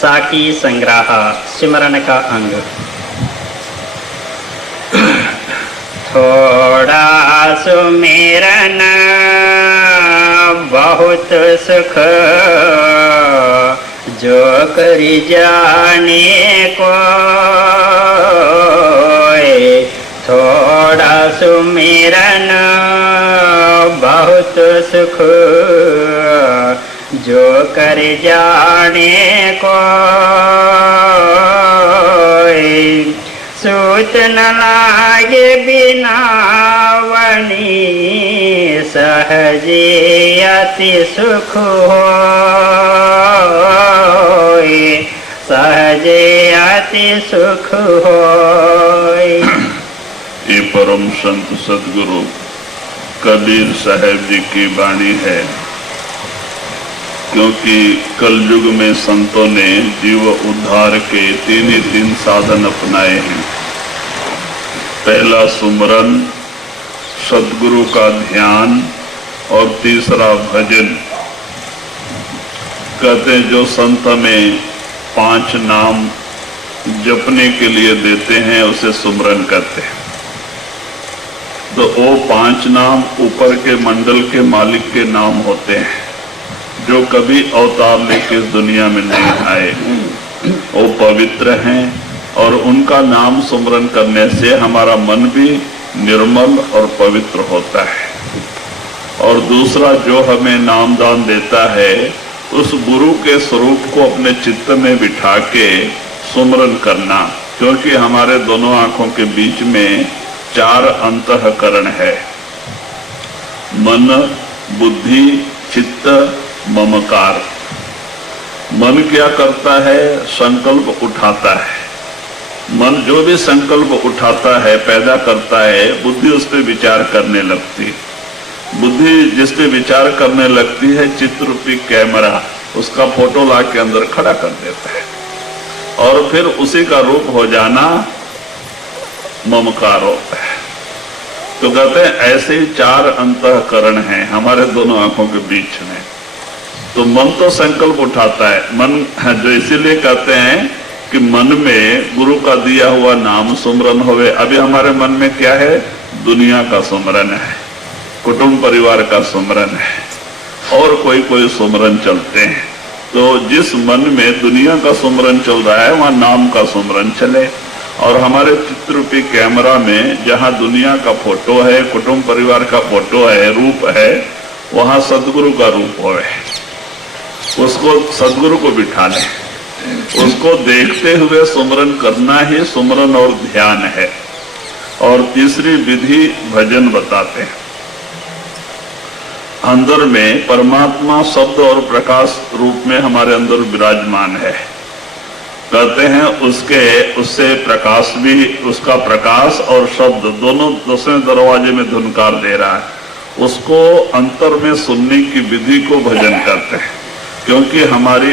साकी संग्रह सिमरन का अंग। थोड़ा सुमिरन बहुत सुख, जो कर जाने को। थोड़ा सुमिरन बहुत सुख, जो कर जाने को। सूत न लागे बिना वनी, सहजे अति सुख हो। सहजे अति सुख हो। ये परम संत सदगुरु कबीर साहब जी की वाणी है। क्योंकि कलयुग में संतों ने जीव उद्धार के तीन ही तीन साधन अपनाए हैं। पहला सुमरन, सदगुरु का ध्यान और तीसरा भजन। कहते हैं जो संत हमें 5 नाम जपने के लिए देते हैं उसे सुमरन कहते हैं। तो वो 5 नाम ऊपर के मंडल के मालिक के नाम होते हैं, जो कभी अवतार लेके इस दुनिया में नहीं आए। वो पवित्र हैं और उनका नाम सुमरन करने से हमारा मन भी निर्मल और पवित्र होता है। और दूसरा, जो हमें नाम दान देता है उस गुरु के स्वरूप को अपने चित्त में बिठा के सुमरन करना। क्योंकि हमारे दोनों आंखों के बीच में 4 अंतःकरण है, मन, बुद्धि, चित्त, ममकार। मन क्या करता है? संकल्प उठाता है। मन जो भी संकल्प उठाता है, पैदा करता है, बुद्धि उस पर विचार करने लगती। बुद्धि जिस पे विचार करने लगती है, चित्त रूपी कैमरा उसका फोटो ला के अंदर खड़ा कर देता है और फिर उसी का रूप हो जाना ममकार होता है। तो कहते हैं ऐसे 4 अंतःकरण हैं हमारे दोनों आंखों के बीच में। तो मन तो संकल्प उठाता है। मन जो इसीलिए कहते हैं कि मन में गुरु का दिया हुआ नाम सुमरन होवे। अभी हमारे मन में क्या है? दुनिया का सुमरन है, कुटुंब परिवार का सुमरन है और कोई सुमरन चलते हैं। तो जिस मन में दुनिया का सुमरन चल रहा है वहां नाम का सुमरन चले। और हमारे चित्र रूपी कैमरा में जहां दुनिया का फोटो है, कुटुंब परिवार का फोटो है, रूप है, वहां सदगुरु का रूप होवे। उसको सदगुरु को बिठा लें, उसको देखते हुए सुमरन करना ही सुमरन और ध्यान है। और तीसरी विधि भजन बताते हैं। अंदर में परमात्मा शब्द और प्रकाश रूप में हमारे अंदर विराजमान है। कहते हैं उससे प्रकाश भी, उसका प्रकाश और शब्द दोनों दूसरे दरवाजे में धुनकार दे रहा है। उसको अंतर में सुनने की विधि को भजन करते हैं। क्योंकि हमारी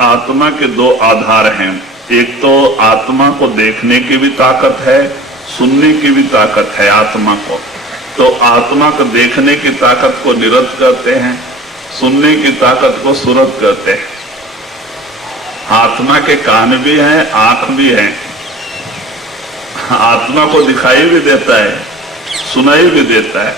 आत्मा के 2 आधार हैं। एक तो आत्मा को देखने की भी ताकत है, सुनने की भी ताकत है आत्मा को। तो आत्मा को देखने की ताकत को निरत कहते हैं, सुनने की ताकत को सुरत कहते हैं। आत्मा के कान भी हैं, आंख भी हैं। आत्मा को दिखाई भी देता है, सुनाई भी देता है।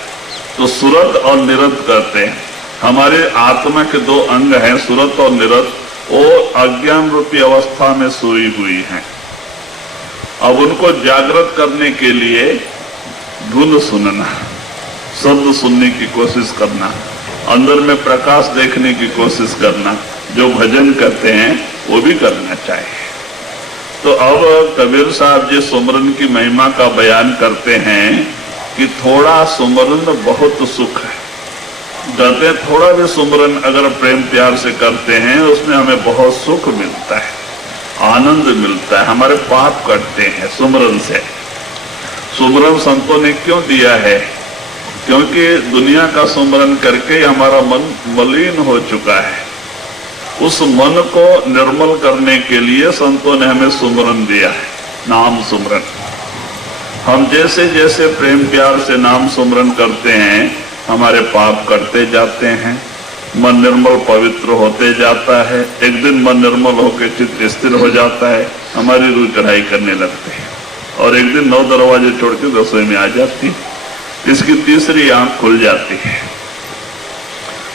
तो सुरत और निरत कहते हैं। हमारे आत्मा के 2 अंग हैं, सुरत और निरत। वो अज्ञान रूपी अवस्था में सोई हुई हैं। अब उनको जागृत करने के लिए धुन सुनना, शब्द सुनने की कोशिश करना, अंदर में प्रकाश देखने की कोशिश करना, जो भजन करते हैं वो भी करना चाहिए। तो अब कबीर साहब जी सुमरन की महिमा का बयान करते हैं कि थोड़ा सुमरन बहुत सुख है। कहते हैं थोड़ा भी सुमरन अगर प्रेम प्यार से करते हैं उसमें हमें बहुत सुख मिलता है, आनंद मिलता है, हमारे पाप कटते हैं सुमरन से। सुमरन संतों ने क्यों दिया है? क्योंकि दुनिया का सुमरन करके हमारा मन मलिन हो चुका है। उस मन को निर्मल करने के लिए संतों ने हमें सुमरन दिया है, नाम सुमरन। हम जैसे जैसे प्रेम प्यार से नाम सुमरन करते हैं हमारे पाप कटते जाते हैं, मन निर्मल पवित्र होते जाता है। एक दिन मन निर्मल होकर चित्त स्थिर हो जाता है, हमारी रूह चढ़ाई करने लगते हैं और एक दिन 9 दरवाजे छोड़ के रसोई में आ जाती है, इसकी तीसरी आंख खुल जाती है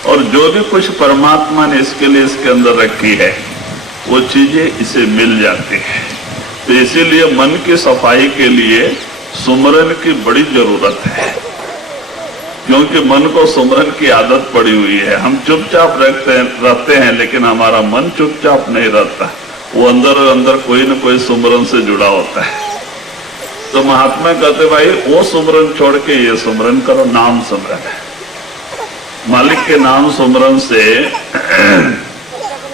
और जो भी कुछ परमात्मा ने इसके लिए इसके अंदर रखी है वो चीजें इसे मिल जाती है। तो इसीलिए मन की सफाई के लिए सुमरन की बड़ी जरूरत है, क्योंकि मन को सुमरन की आदत पड़ी हुई है। हम चुपचाप रहते हैं लेकिन हमारा मन चुपचाप नहीं रहता, वो अंदर अंदर कोई न कोई सुमरन से जुड़ा होता है। तो महात्मा कहते भाई वो सुमरन छोड़ के ये सुमरन करो, नाम सुमरन है। मालिक के नाम सुमरन से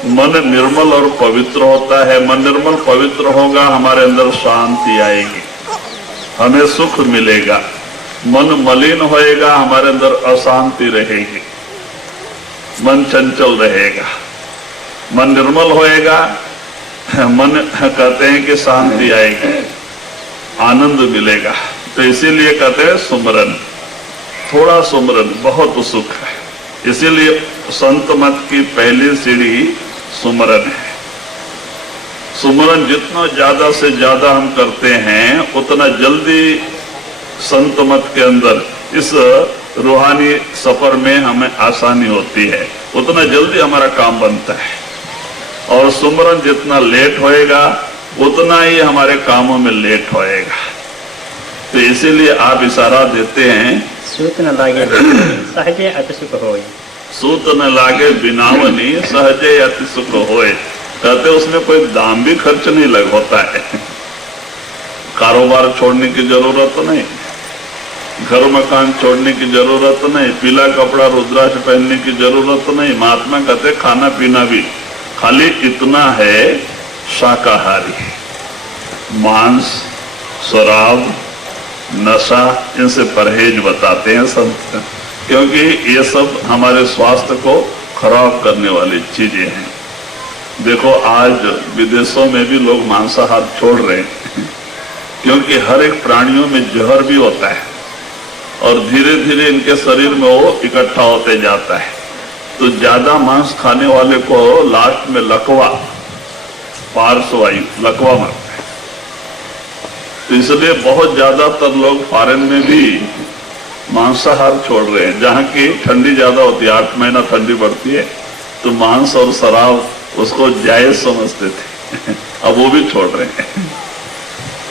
मन निर्मल और पवित्र होता है। मन निर्मल पवित्र होगा, हमारे अंदर शांति आएगी, हमें सुख मिलेगा। मन मलिन होएगा, हमारे अंदर अशांति रहेगी, मन चंचल रहेगा। मन निर्मल होएगा, मन कहते हैं कि शांति आएगी, आनंद मिलेगा। तो इसीलिए कहते हैं सुमरन, थोड़ा सुमरन बहुत सुख है। इसीलिए संत मत की पहली सीढ़ी सुमरन है। सुमरन जितना ज्यादा से ज्यादा हम करते हैं उतना जल्दी संत मत के अंदर इस रूहानी सफर में हमें आसानी होती है, उतना जल्दी हमारा काम बनता है। और सुमरन जितना लेट होएगा उतना ही हमारे कामों में लेट होएगा। तो इसीलिए आप इशारा देते हैं सूत न लागे सहजे अति सुख होए। सूत न लागे बिनावनी सहजे अति सुख होए। कहते उसमें कोई दाम भी खर्च नहीं लग होता है, कारोबार छोड़ने की जरूरत नहीं, घर मकान छोड़ने की जरूरत नहीं, पीला कपड़ा रुद्राक्ष पहनने की जरूरत नहीं। महात्मा कहते खाना पीना भी खाली इतना है, शाकाहारी, मांस, शराब, नशा, इनसे परहेज बताते हैं संत, क्योंकि ये सब हमारे स्वास्थ्य को खराब करने वाली चीजें हैं। देखो आज विदेशों में भी लोग मांसाहार छोड़ रहे हैं, क्योंकि हर एक प्राणियों में जहर भी होता है और धीरे धीरे इनके शरीर में वो इकट्ठा होते जाता है। तो ज्यादा मांस खाने वाले को लास्ट में लकवा, पार्श्ववायु, लकवा मरता है। तो इसलिए बहुत ज्यादातर लोग फॉरेन में भी मांसाहार छोड़ रहे हैं, जहाँ की ठंडी ज्यादा होती है, 8 महीना ठंडी पड़ती है, तो मांस और शराब उसको जायज समझते थे, अब वो भी छोड़ रहे हैं।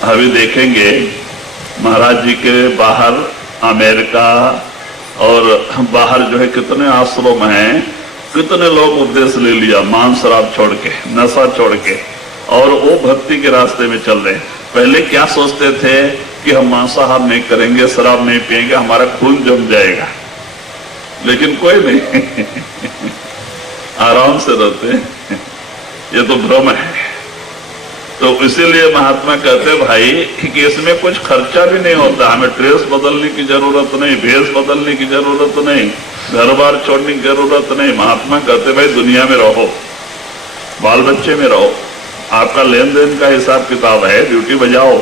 अभी देखेंगे महाराज जी के बाहर अमेरिका और बाहर जो है कितने आश्रम हैं, कितने लोग उपदेश ले लिया मांस शराब छोड़ के, नशा छोड़ के, और वो भक्ति के रास्ते में चल रहे हैं। पहले क्या सोचते थे कि हम मांसाहार नहीं करेंगे, शराब नहीं पिएंगे, हमारा खून जम जाएगा, लेकिन कोई नहीं आराम से रहते। ये तो भ्रम है। तो इसीलिए महात्मा कहते भाई कि इसमें कुछ खर्चा भी नहीं होता, हमें ड्रेस बदलने की जरूरत नहीं, भेष बदलने की जरूरत नहीं, घर बार छोड़ने की जरूरत नहीं। महात्मा कहते भाई दुनिया में रहो, बाल बच्चे में रहो, आपका लेन देन का हिसाब किताब है, ड्यूटी बजाओ,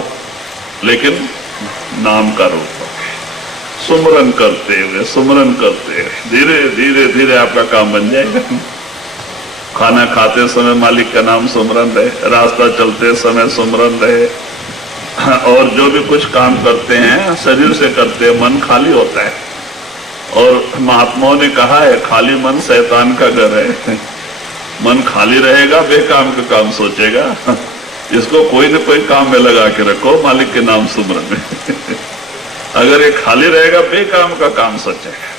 लेकिन नाम का रूप सुमरन करते हुए धीरे धीरे धीरे आपका काम बन जाएगा। खाना खाते समय मालिक का नाम सुमरन रहे, रास्ता चलते समय सुमरन रहे, और जो भी कुछ काम करते हैं शरीर से करते हैं, मन खाली होता है। और महात्माओं ने कहा है खाली मन शैतान का घर है। मन खाली रहेगा, बेकाम का काम सोचेगा, इसको कोई न कोई काम में लगा के रखो मालिक के नाम सुमरन में। अगर ये खाली रहेगा बेकाम का काम सोचेगा,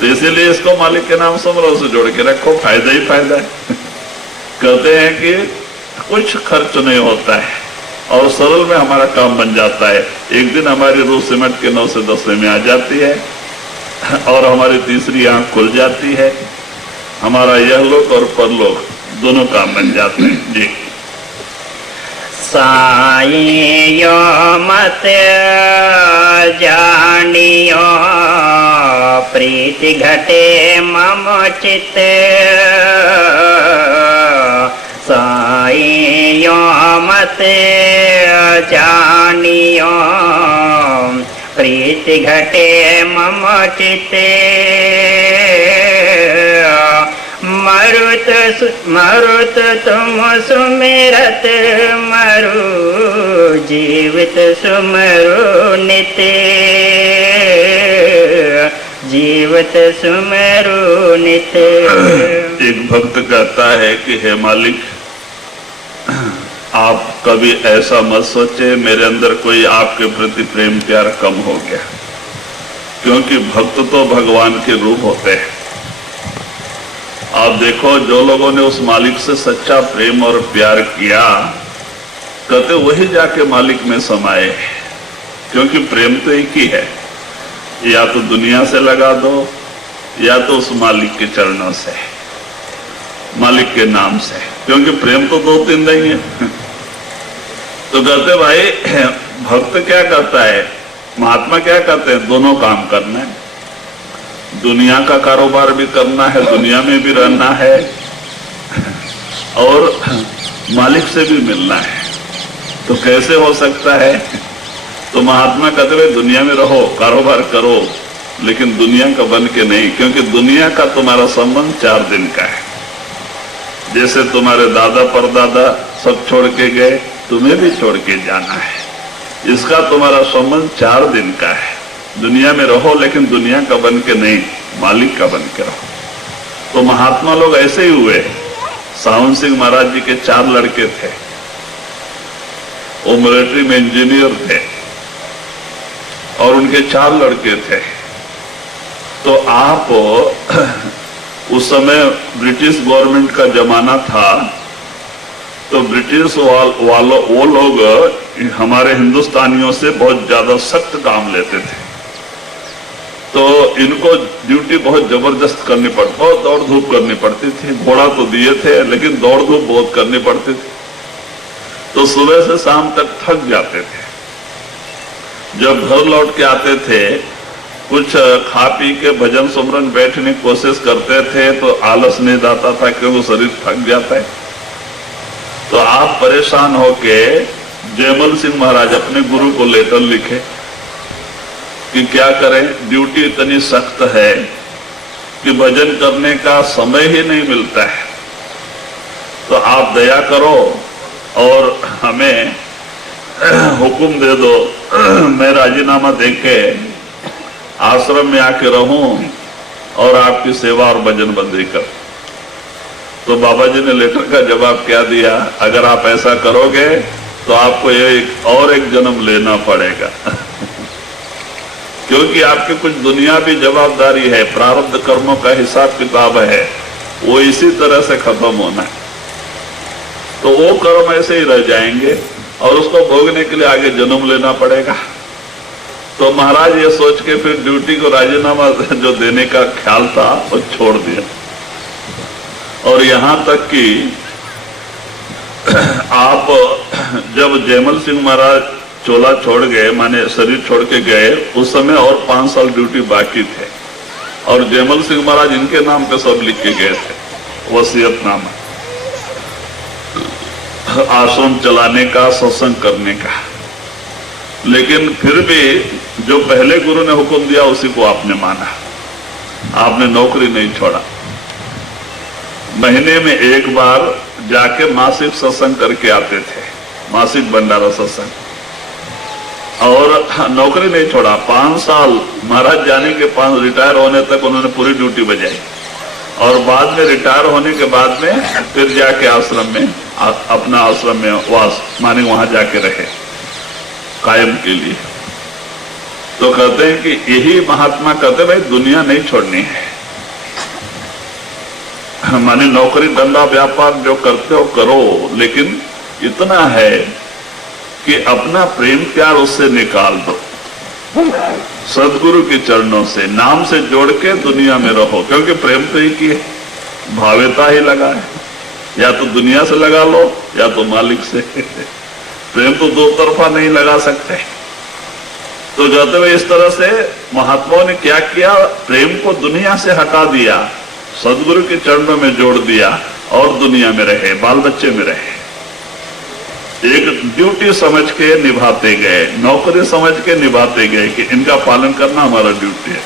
तो इसीलिए इसको मालिक के नाम सुमरन से जोड़ के रखो, फायदा ही फायदा है। कहते हैं कि कुछ खर्च नहीं होता है और सरल में हमारा काम बन जाता है। एक दिन हमारी रूह सिमट के 9 से 10 में आ जाती है और हमारी तीसरी आंख खुल जाती है, हमारा यह लोक और परलोक दोनों काम बन जाते हैं। जी साइयो मत जानियो प्रीति घटे मम चित, साइयो मत जानियो प्रीति घटे मम चित, मरुत तुम सुमिरत मरु जीवित सुमरो नित्य जीवित सुमरो नित्य। एक भक्त कहता है कि हे मालिक, आप कभी ऐसा मत सोचे मेरे अंदर कोई आपके प्रति प्रेम प्यार कम हो गया, क्योंकि भक्त तो भगवान के रूप होते हैं। आप देखो, जो लोगों ने उस मालिक से सच्चा प्रेम और प्यार किया, कहते वही जाके मालिक में समाये, क्योंकि प्रेम तो एक ही है, या तो दुनिया से लगा दो या तो उस मालिक के चरणों से, मालिक के नाम से, क्योंकि प्रेम तो दो तीन नहीं है। तो कहते भाई, भक्त क्या करता है, महात्मा क्या करते हैं, दोनों काम करना है, दुनिया का कारोबार भी करना है, दुनिया में भी रहना है, और मालिक से भी मिलना है। तो कैसे हो सकता है? तो महात्मा कहते हुए दुनिया में रहो, कारोबार करो, लेकिन दुनिया का बन के नहीं, क्योंकि दुनिया का तुम्हारा संबंध 4 दिन का है। जैसे तुम्हारे दादा परदादा सब छोड़ के गए, तुम्हें भी छोड़ के जाना है। इसका तुम्हारा संबंध 4 दिन का है। दुनिया में रहो, लेकिन दुनिया का बन के नहीं, मालिक का बन के रहो। तो महात्मा लोग ऐसे ही हुए। सावन सिंह महाराज जी के 4 लड़के थे, वो मिलिट्री में इंजीनियर थे, और उनके 4 लड़के थे। तो आप उस समय ब्रिटिश गवर्नमेंट का जमाना था, तो ब्रिटिश वालों वो लोग हमारे हिंदुस्तानियों से बहुत ज्यादा सख्त काम लेते थे। तो इनको ड्यूटी बहुत जबरदस्त करनी पड़ती, बहुत दौड़ धूप करनी पड़ती थी। घोड़ा तो दिए थे, लेकिन दौड़ धूप बहुत करनी पड़ती थी। तो सुबह से शाम तक थक जाते थे। जब घर लौट के आते थे, कुछ खा पी के भजन सुमरन बैठने की कोशिश करते थे, तो आलस नहीं आता था, क्योंकि शरीर थक जाता है। तो आप परेशान होके जयमल सिंह महाराज अपने गुरु को लेटर लिखे कि क्या करें, ड्यूटी इतनी सख्त है कि भजन करने का समय ही नहीं मिलता है। तो आप दया करो और हमें हुक्म दे दो, मैं राजीनामा देके आश्रम में आके रहूं और आपकी सेवा और भजन बंदी कर। तो बाबा जी ने लेटर का जवाब क्या दिया, अगर आप ऐसा करोगे तो आपको एक जन्म लेना पड़ेगा क्योंकि आपकी कुछ दुनियावी जवाबदारी है, प्रारब्ध कर्मों का हिसाब किताब है, वो इसी तरह से खत्म होना है। तो वो कर्म ऐसे ही रह जाएंगे और उसको भोगने के लिए आगे जन्म लेना पड़ेगा। तो महाराज ये सोच के फिर ड्यूटी को राजीनामा जो देने का ख्याल था वो छोड़ दिया। और यहां तक कि आप जब जयमल सिंह महाराज चोला छोड़ गए, माने शरीर छोड़ के गए, उस समय और 5 साल ड्यूटी बाकी थे, और जयमल सिंह महाराज इनके नाम पे सब लिख के गए थे, वसीयतनामा, आश्रम चलाने का, सत्संग करने का। लेकिन फिर भी जो पहले गुरु ने हुक्म दिया उसी को आपने माना, आपने नौकरी नहीं छोड़ा। महीने में एक बार जाके मासिक सत्संग करके आते थे, मासिक भंडारा सत्संग, और नौकरी नहीं छोड़ा। 5 साल महाराज जाने के 5 रिटायर होने तक उन्होंने पूरी ड्यूटी बजाई, और बाद में रिटायर होने के बाद में फिर जाके आश्रम में, अपना आश्रम में वास माने वहां जाके रहे कायम के लिए। तो कहते हैं कि यही महात्मा कहते भाई दुनिया नहीं छोड़नी है, माने नौकरी धंधा व्यापार जो करते हो करो, लेकिन इतना है कि अपना प्रेम प्यार उससे निकाल दो, सदगुरु के चरणों से, नाम से जोड़ के दुनिया में रहो, क्योंकि प्रेम तो एक ही है, भावेता ही लगा है, या तो दुनिया से लगा लो या तो मालिक से प्रेम तो दो तरफा नहीं लगा सकते। तो जाते हुए इस तरह से महात्माओं ने क्या किया, प्रेम को दुनिया से हटा दिया, सदगुरु के चरणों में जोड़ दिया, और दुनिया में रहे, बाल बच्चे में रहे। एक ड्यूटी समझ के निभाते गए, नौकरी समझ के निभाते गए कि इनका पालन करना हमारा ड्यूटी है,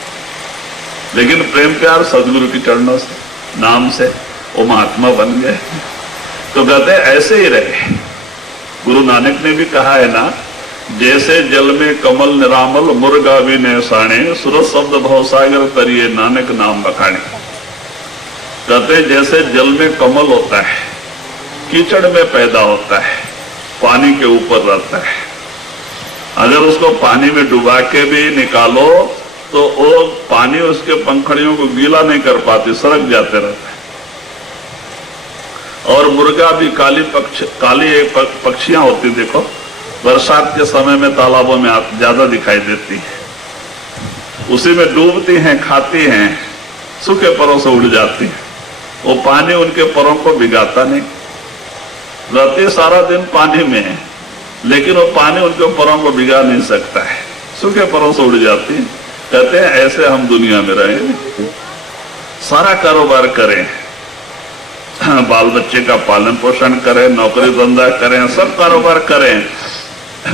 लेकिन प्रेम प्यार सदगुरु के चरणों से, नाम से, वो महात्मा बन गए। तो कहते ऐसे ही रहे। गुरु नानक ने भी कहा है ना, जैसे जल में कमल निरामल मुर्गा भी ने साणे, सुरत शब्द भवसागर तरिए नानक नाम बखाने। कहते जैसे जल में कमल होता है, कीचड़ में पैदा होता है, पानी के ऊपर रहता है, अगर उसको पानी में डुबा के भी निकालो तो वो पानी उसके पंखड़ियों को गीला नहीं कर पाती, सरक जाते रहते हैं। और मुर्गा भी काली पक्षियां होती, देखो बरसात के समय में तालाबों में ज्यादा दिखाई देती है, उसी में डूबती हैं, खाती हैं, सूखे परों से उड़ जाती हैं। वो पानी उनके परों को भिगाता नहीं, रहती सारा दिन पानी में है, लेकिन वो पानी उनके परों को भिगा नहीं सकता है, सूखे परों से उड़ जाती है। कहते हैं ऐसे हम दुनिया में रहें, सारा कारोबार करें, बाल बच्चे का पालन पोषण करें, नौकरी धंधा करें, सब कारोबार करें,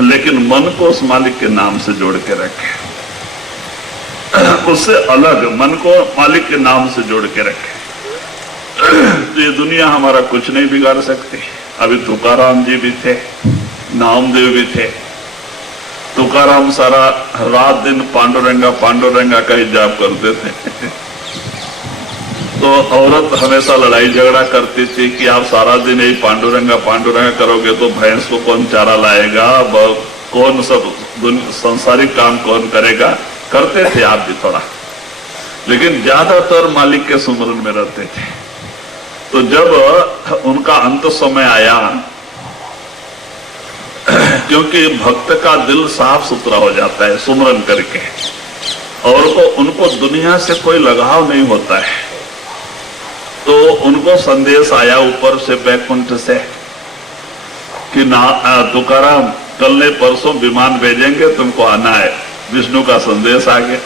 लेकिन मन को उस मालिक के नाम से जोड़ के रखें, उससे अलग मन को मालिक के नाम से जोड़ के रखें। तो ये दुनिया हमारा कुछ नहीं बिगाड़ सकती। अभी तुकाराम जी भी थे, नामदेव भी थे। तुकाराम सारा रात दिन पांडुरंगा पांडुरंगा का ही जाप करते थे। तो औरत हमेशा लड़ाई झगड़ा करती थी कि आप सारा दिन यही पांडुरंगा पांडुरंगा करोगे तो भैंस को कौन चारा लाएगा, कौन सब संसारिक काम कौन करेगा। करते थे आप भी थोड़ा, लेकिन ज्यादातर मालिक के सुमरन में रहते थे। तो जब उनका अंत समय आया, क्योंकि भक्त का दिल साफ सुथरा हो जाता है सुमरन करके, और उनको दुनिया से कोई लगाव नहीं होता है, तो उनको संदेश आया ऊपर से बैकुंठ से कि तुकाराम कल ने परसों विमान भेजेंगे, तुमको आना है। विष्णु का संदेश आ गया।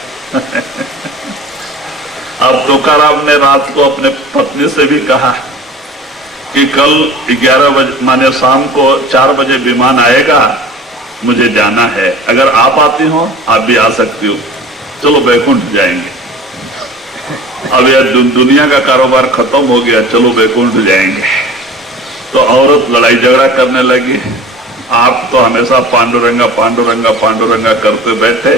अब तुकाराम ने रात को अपने पत्नी से भी कहा कि कल 11 बजे माने शाम को 4 बजे विमान आएगा, मुझे जाना है, अगर आप आती हो आप भी आ सकती हो, चलो बैकुंठ जाएंगे। अब यह दुनिया का कारोबार खत्म हो गया, चलो बैकुंठ जाएंगे। तो औरत लड़ाई झगड़ा करने लगी, आप तो हमेशा पांडुरंगा पांडुरंगा पांडुरंगा करते बैठे,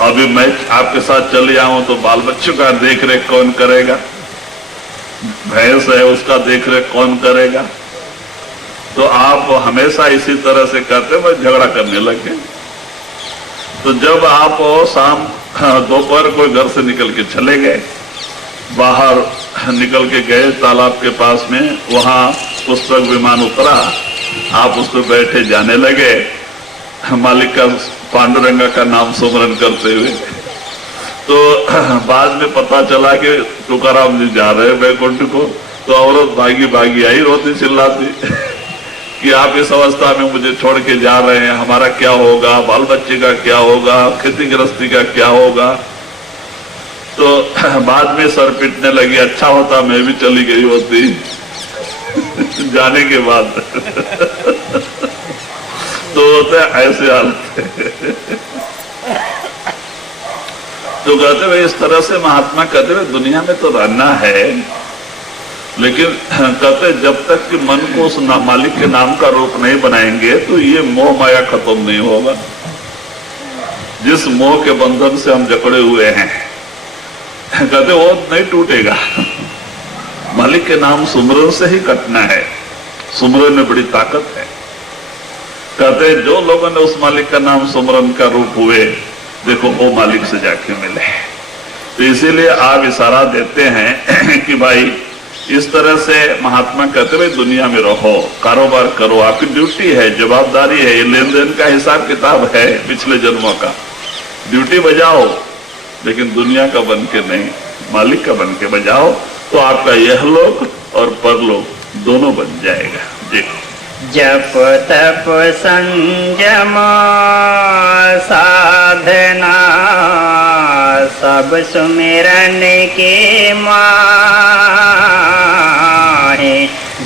अभी मैं आपके साथ चले आऊं तो बाल बच्चों का देख रेख कौन करेगा, भैंस है उसका देख रेख कौन करेगा। तो आप हमेशा इसी तरह से करते, मैं झगड़ा करने लगे। तो जब आप शाम दोपहर को घर से निकल के चले गए, बाहर निकल के गए तालाब के पास में, वहां पुस्तक विमान उतरा, आप उस पर बैठे जाने लगे मालिक का पांडुरंगा का नाम सुमरन करते हुए। तो बाद में पता चला कि तुकाराम जी जा रहे बैकुंठ को। तो औरत भागी भागी आई, रोती चिल्लाती कि आप इस अवस्था में मुझे छोड़ के जा रहे हैं, हमारा क्या होगा, बाल बच्चे का क्या होगा, खेती गृहस्थी का क्या होगा। तो बाद में सर पिटने लगी, अच्छा होता मैं भी चली गई होती जाने के बाद। तो होते ऐसे हालत। तो कहते हुए इस तरह से महात्मा कहते हुए दुनिया में तो रहना है, लेकिन कहते जब तक कि मन को उस मालिक के नाम का रूप नहीं बनाएंगे तो ये मोह माया खत्म नहीं होगा। जिस मोह के बंधन से हम जकड़े हुए हैं, कहते वो नहीं टूटेगा। मालिक के नाम सुमरन से ही कटना है, सुमरन में बड़ी ताकत है। कहते जो लोगों ने उस मालिक का नाम सुमरन का रूप हुए, देखो वो मालिक से जाके मिले। तो इसीलिए आप इशारा देते हैं कि भाई इस तरह से महात्मा कहते हुए दुनिया में रहो, कारोबार करो, आपकी ड्यूटी है, जवाबदारी है, ये लेन देन का हिसाब किताब है पिछले जन्मों का। ड्यूटी बजाओ, लेकिन दुनिया का बन के नहीं, मालिक का बन के बजाओ, तो आपका यह लोक और परलोक दोनों बन जाएगा। जी। जप तप संयम साधना सब सुमिरन के माहे।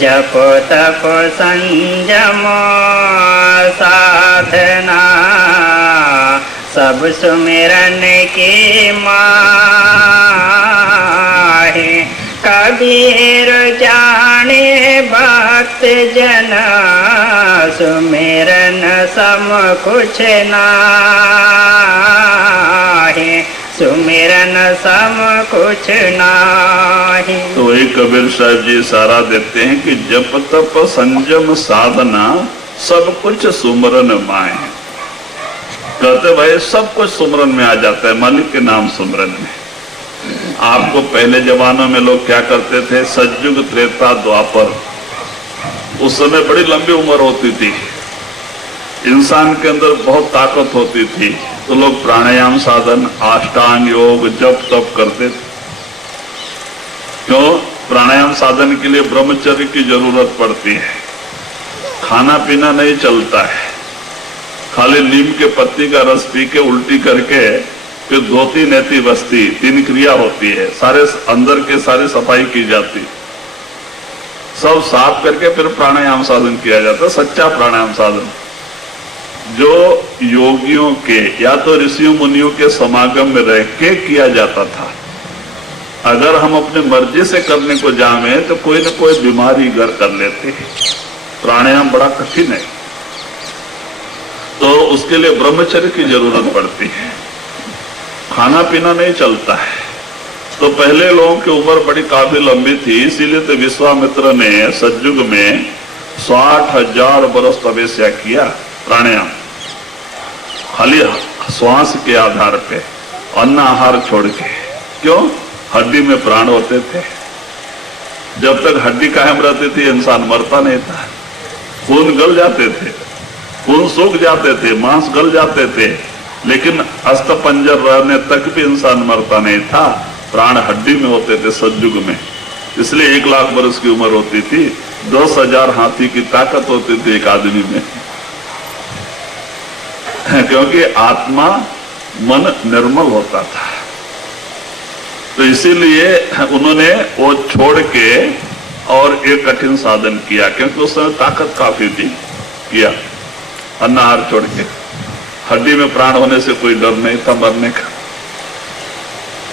जप तप संयम साधना सब सुमिरन के माहे। कबीर जाने भक्त जन सुमिरन सम कुछ नाहि, सुमिरन सम कुछ नाहि। तो वही कबीर साहब जी इशारा देते हैं कि जप तप संयम साधना सब कुछ सुमरन माए। कहते भाई सब कुछ सुमरन में आ जाता है, मालिक के नाम सुमरन में। आपको पहले जमानों में लोग क्या करते थे, सतयुग त्रेता द्वापर, उस समय बड़ी लंबी उम्र होती थी, इंसान के अंदर बहुत ताकत होती थी, तो लोग प्राणायाम साधन, अष्टांग योग, जप तप करते थे। क्यों? प्राणायाम साधन के लिए ब्रह्मचर्य की जरूरत पड़ती है, खाना पीना नहीं चलता है, खाली नीम के पत्ती का रस पी के उल्टी करके फिर धोती नेती बस्ती 3 क्रिया होती है, सारे अंदर के सारी सफाई की जाती, सब साफ करके फिर प्राणायाम साधन किया जाता। सच्चा प्राणायाम साधन जो योगियों के या तो ऋषियों मुनियों के समागम में रह के किया जाता था। अगर हम अपने मर्जी से करने को जामे तो कोई न कोई बीमारी घर कर लेते हैं। प्राणायाम बड़ा कठिन है, तो उसके लिए ब्रह्मचर्य की जरूरत पड़ती है, खाना पीना नहीं चलता है। तो पहले लोगों की उम्र बड़ी काफी लंबी थी, इसीलिए तो विश्वामित्र ने सतयुग में 60,000 बरस तपस्या किया प्राणायाम, खाली श्वास के आधार पे, अन्न आहार छोड़ के। क्यों? हड्डी में प्राण होते थे, जब तक हड्डी कायम रहती थी इंसान मरता नहीं था। खून गल जाते थे, खून सूख जाते थे, मांस गल जाते थे, लेकिन अस्थिपंजर रहने तक भी इंसान मरता नहीं था। प्राण हड्डी में होते थे सतयुग में, इसलिए 1 लाख बरस की उम्र होती थी। 10,000 हाथी की ताकत होती थी एक आदमी में, क्योंकि आत्मा मन निर्मल होता था। तो इसीलिए उन्होंने वो छोड़ के और एक कठिन साधन किया, क्योंकि उस समय ताकत काफी थी, किया अन्न आहार छोड़ के। हड्डी में प्राण होने से कोई डर नहीं था मरने का,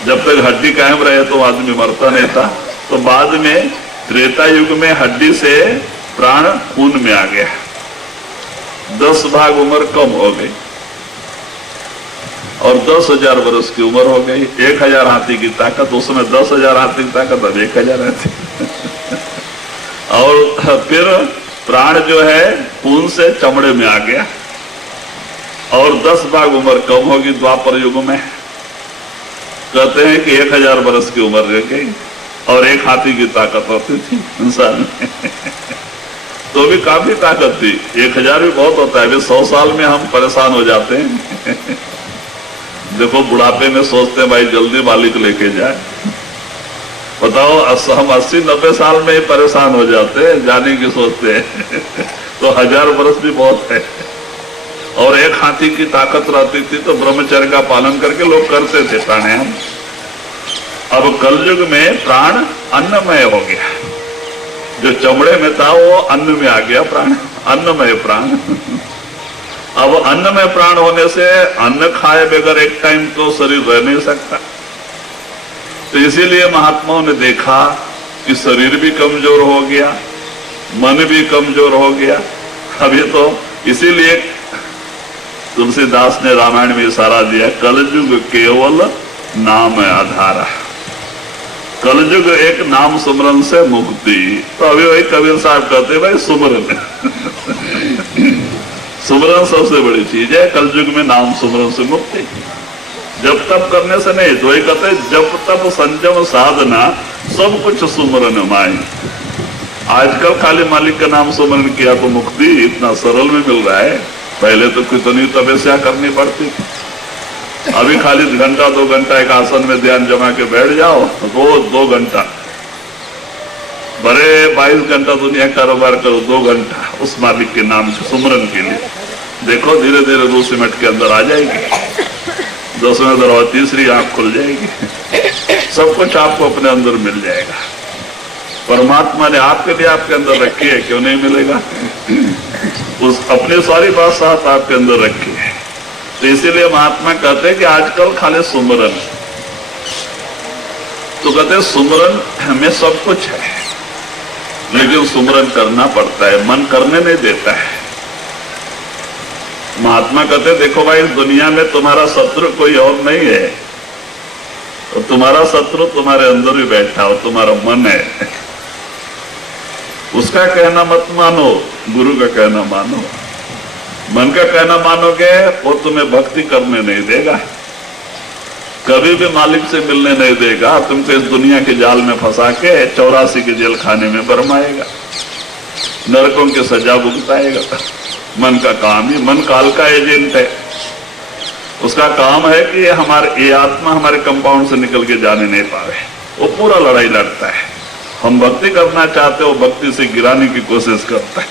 जब तक हड्डी कायम रहे तो आदमी मरता नहीं था। तो बाद में त्रेता युग में हड्डी से प्राण खून में आ गया, 10 भाग उम्र कम हो गई और 10,000 वर्ष की उम्र हो गई। 1,000 हाथी की ताकत, उसमें 10,000 हाथी की ताकत, अब 1,000 हाथी और फिर प्राण जो है खून से चमड़े में आ गया और 10 भाग उम्र कम होगी द्वापर युग में। कहते हैं कि 1,000 वर्ष की उम्र रह गई और 1 हाथी की ताकत होती थी इंसान में तो भी काफी ताकत थी। 1,000 भी बहुत होता है, अभी 100 साल में हम परेशान हो जाते हैं देखो बुढ़ापे में सोचते हैं भाई जल्दी मालिक लेके जाए, बताओ हम 80-90 साल में ही परेशान हो जाते हैं, जाने की सोचते हैं तो 1000 वर्ष भी बहुत है। और 1 हाथी की ताकत रहती थी तो ब्रह्मचर्य का पालन करके लोग करते थे प्राणायाम। अब कलयुग में प्राण अन्नमय हो गया, जो चमड़े में था वो अन्न में आ गया प्राण, अन्नमय प्राण अब अन्नमय प्राण होने से अन्न खाए बगैर एक टाइम तो शरीर रह नहीं सकता। तो इसीलिए महात्माओं ने देखा कि शरीर भी कमजोर हो गया, मन भी कमजोर हो गया। अभी तो इसीलिए तुलसीदास ने रामायण में इशारा दिया, कलयुग केवल नाम आधार। कलयुग एक नाम सुमरन से मुक्ति। तो अभी वही कबीर साहब कहते भाई सुमरन सुमरन सबसे बड़ी चीज है। कलयुग में नाम सुमरन से मुक्ति, जब तप करने से नहीं। तो वही कहते जब तप संयम साधना सब कुछ सुमरन माई। आजकल खाली मालिक का नाम सुमरन किया तो मुक्ति इतना सरल में मिल रहा है, पहले तो कितनी तपस्या करनी पड़ती थी। अभी खाली 1 घंटा 2 घंटा एक आसन में ध्यान जमा के बैठ जाओ, रोज 2 घंटा, बड़े 22 घंटा दुनिया कारोबार करो, 2 घंटा उस मालिक के नाम से सुमरन के लिए। देखो धीरे धीरे रूह सिमट के अंदर आ जाएगी, 10वें दरवाजा तीसरी आंख खुल जाएगी, सब कुछ आपको अपने अंदर मिल जाएगा। परमात्मा ने आपके लिए आपके अंदर रखी है, क्यों नहीं मिलेगा? उस अपनी सारी बात साथ आपके अंदर रखी है। तो इसीलिए महात्मा कहते हैं कि आजकल खाली सुमरन, तो कहते सुमरन में सब कुछ है, लेकिन सुमरन करना पड़ता है, मन करने नहीं देता है। महात्मा कहते देखो भाई, इस दुनिया में तुम्हारा शत्रु कोई और नहीं है, तो तुम्हारा शत्रु तुम्हारे अंदर भी बैठा हो, तुम्हारा मन है। उसका कहना मत मानो, गुरु का कहना मानो। मन का कहना मानोगे वो तुम्हें भक्ति करने नहीं देगा, कभी भी मालिक से मिलने नहीं देगा, तुमको इस दुनिया के जाल में फंसा के 84 के जेल खाने में बरमाएगा, नरकों की सजा भुगताएगा। मन का काम ही, मन काल का एजेंट है। उसका काम है कि ये आत्मा हमारे कंपाउंड से निकल के जाने नहीं पावे, वो पूरा लड़ाई लड़ता है। हम भक्ति करना चाहते हो, भक्ति से गिराने की कोशिश करता है।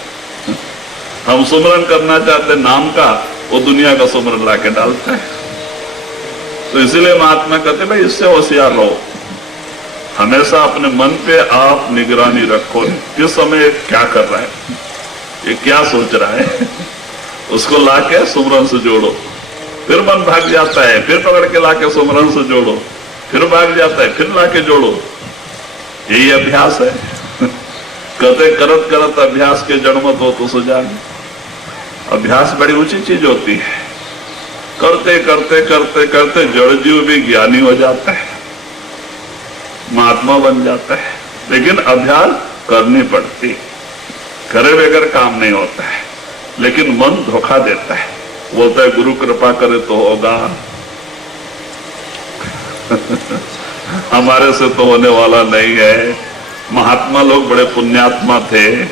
हम सुमरन करना चाहते नाम का, वो दुनिया का सुमरन ला के डालता है। तो इसीलिए महात्मा कहते भाई इससे होशियार रहो, हमेशा अपने मन पे आप निगरानी रखो, किस समय क्या कर रहा है, ये क्या सोच रहा है, उसको लाके सुमरन से जोड़ो। फिर मन भाग जाता है, फिर पकड़ के लाके सुमरन से जोड़ो, फिर भाग जाता है, फिर लाके जोड़ो। यही अभ्यास है। कहते करत करत अभ्यास के जड़ मत हो तो सुजान। अभ्यास बड़ी ऊंची चीज होती है, करते करते करते करते जड़ जीव भी ज्ञानी हो जाता है, महात्मा बन जाता है। लेकिन अभ्यास करनी पड़ती, करे बगैर काम नहीं होता है। लेकिन मन धोखा देता है, बोलता है गुरु कृपा करे तो होगा। हमारे से तो होने वाला नहीं है। महात्मा लोग बड़े पुण्यात्मा थे,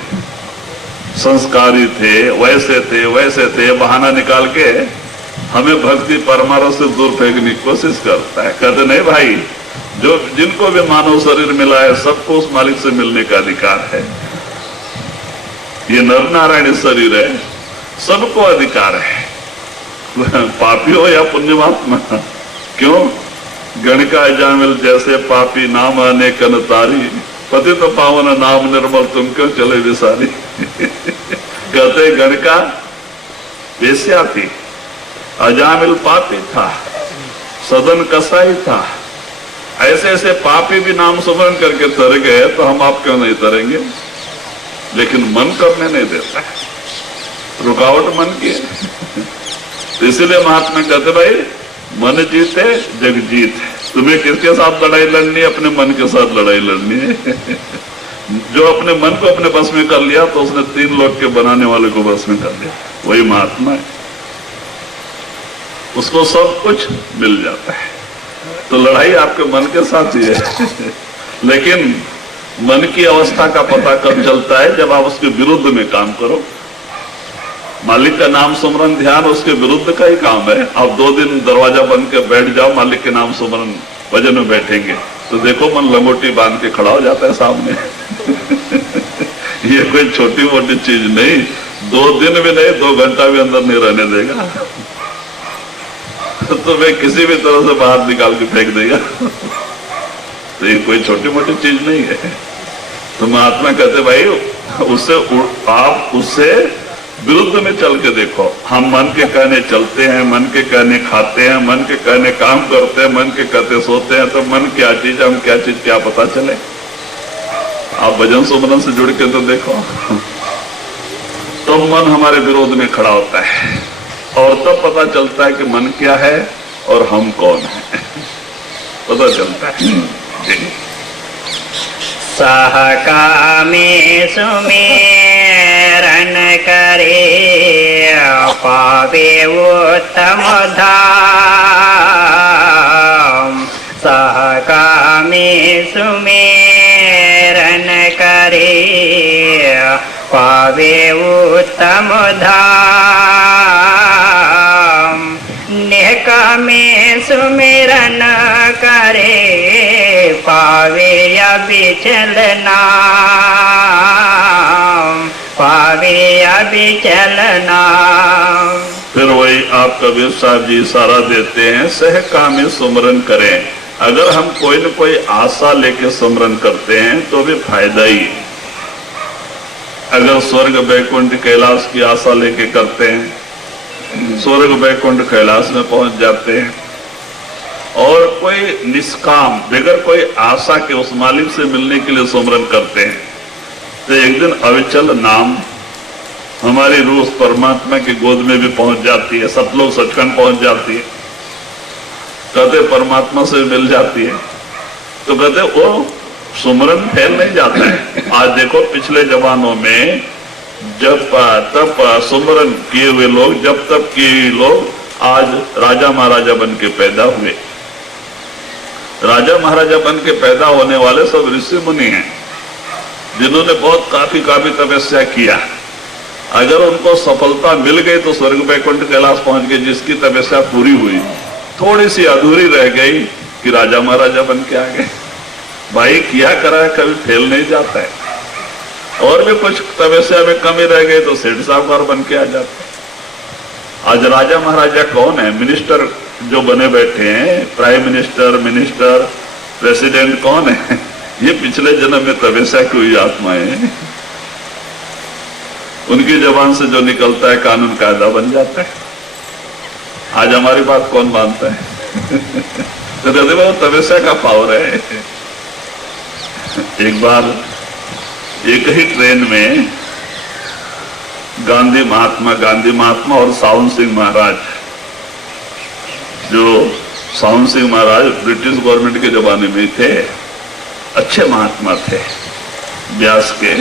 संस्कारी थे, वैसे थे, बहाना निकाल के हमें भक्ति परमारस से दूर फेंकने की कोशिश करता है। कहते नहीं भाई, जो जिनको भी मानव शरीर मिला है सबको उस मालिक से मिलने का अधिकार है। ये नर नारायण शरीर है, सबको अधिकार है, पापी हो या पुण्यमात्मा। क्यों? गणिका जामिल जैसे पापी नाम अनेक तारी, पतित तो पावन नाम निर्मल तुम क्यों चले विसारी। कहते गणिका वेश्या थी, अजामिल पापी था, सदन कसाई था। ऐसे ऐसे पापी भी नाम सुमरन करके तर गए, तो हम आप क्यों नहीं तरेंगे? लेकिन मन करने नहीं देता है, रुकावट मन की है। तो इसीलिए महात्मा कहते भाई मन जीते जग जीत। तुम्हें किसके साथ लड़ाई लड़नी है? अपने मन के साथ लड़ाई लड़नी है। जो अपने मन को अपने बस में कर लिया तो उसने 3 लोक के बनाने वाले को बस में कर लिया, वही महात्मा है। उसको सब कुछ मिल जाता है। तो लड़ाई आपके मन के साथ ही है। लेकिन मन की अवस्था का पता कब चलता है? जब आप उसके विरुद्ध में काम करो। मालिक का नाम सुमरन ध्यान उसके विरुद्ध का ही काम है। आप 2 दिन दरवाजा बंद के बैठ जाओ, मालिक के नाम सुमरन भजन में बैठेंगे तो देखो मन लंगोटी बांध के खड़ा हो जाता है सामने। ये कोई छोटी मोटी चीज नहीं, 2 दिन भी नहीं, 2 घंटा भी अंदर नहीं रहने देगा। तो वे किसी भी तरह से बाहर निकाल के फेंक देगा। तो ये कोई छोटी मोटी चीज नहीं है। तो महात्मा कहते भाई आप उससे विरुद्ध में चल के देखो। हम मन के कहने चलते हैं, मन के कहने खाते हैं, मन के कहने काम करते हैं, मन के कहते सोते हैं, तो मन क्या चीज हम क्या चीज क्या पता चले? आप भजन सुमरन से जुड़ के तो देखो, तो मन हमारे विरोध में खड़ा होता है और तब पता चलता है कि मन क्या है और हम कौन है, पता चलता है। सहकामी सुमेरन करे पावे उत्तम धाम। सहकामी सुमेरन करे पावे उत्तम धाम। निहकामी सुमेरन करे पावे अविचल नाम, पावे अविचल नाम। फिर वही आप कबीर साहब जी इशारा देते हैं, सहकामी सुमरन करें। अगर हम कोई न कोई आशा लेके सुमरन करते हैं तो भी फायदा ही। अगर स्वर्ग वैकुंठ कैलाश की आशा लेके करते हैं, स्वर्ग वैकुंठ कैलाश में पहुंच जाते हैं। और कोई निष्काम बगैर कोई आशा के उस मालिक से मिलने के लिए सुमरन करते हैं, तो एक दिन अविचल नाम हमारी रूह उस परमात्मा की गोद में भी पहुंच जाती है, सतलोक सचखंड पहुंच जाती है, कहते परमात्मा से मिल जाती है। तो कहते वो सुमरन फैल नहीं जाता है। आज देखो पिछले जमानों में जब तब सुमरन किए हुए लोग, जब तब किए लोग आज राजा महाराजा बन के पैदा हुए। राजा महाराजा बन के पैदा होने वाले सब ऋषि मुनि हैं, जिन्होंने बहुत काफी तपस्या किया। अगर उनको सफलता मिल गई तो स्वर्ग वैकुंठ कैलाश पहुंच गए, जिसकी तपस्या पूरी हुई। थोड़ी सी अधूरी रह गई कि राजा महाराजा बन के आ गए। भाई किया करा कभी फेल नहीं जाता है। और भी कुछ तपस्या में कमी रह गई तो सेठ साहूकार बन के आ जाते हैं। आज राजा महाराजा कौन है? मिनिस्टर जो बने बैठे हैं, प्राइम मिनिस्टर, प्रेसिडेंट कौन है? ये पिछले जन्म में तपस्या की हुई आत्माएं हैं। उनकी जबान से जो निकलता है कानून कायदा बन जाता है। आज हमारी बात कौन मानता है? तो कहते वो तपस्या का पावर है। एक बार एक ही ट्रेन में गांधी महात्मा और सावन सिंह महाराज, जो सावन सिंह महाराज ब्रिटिश गवर्नमेंट के जमाने में थे, अच्छे महात्मा थे, व्यास के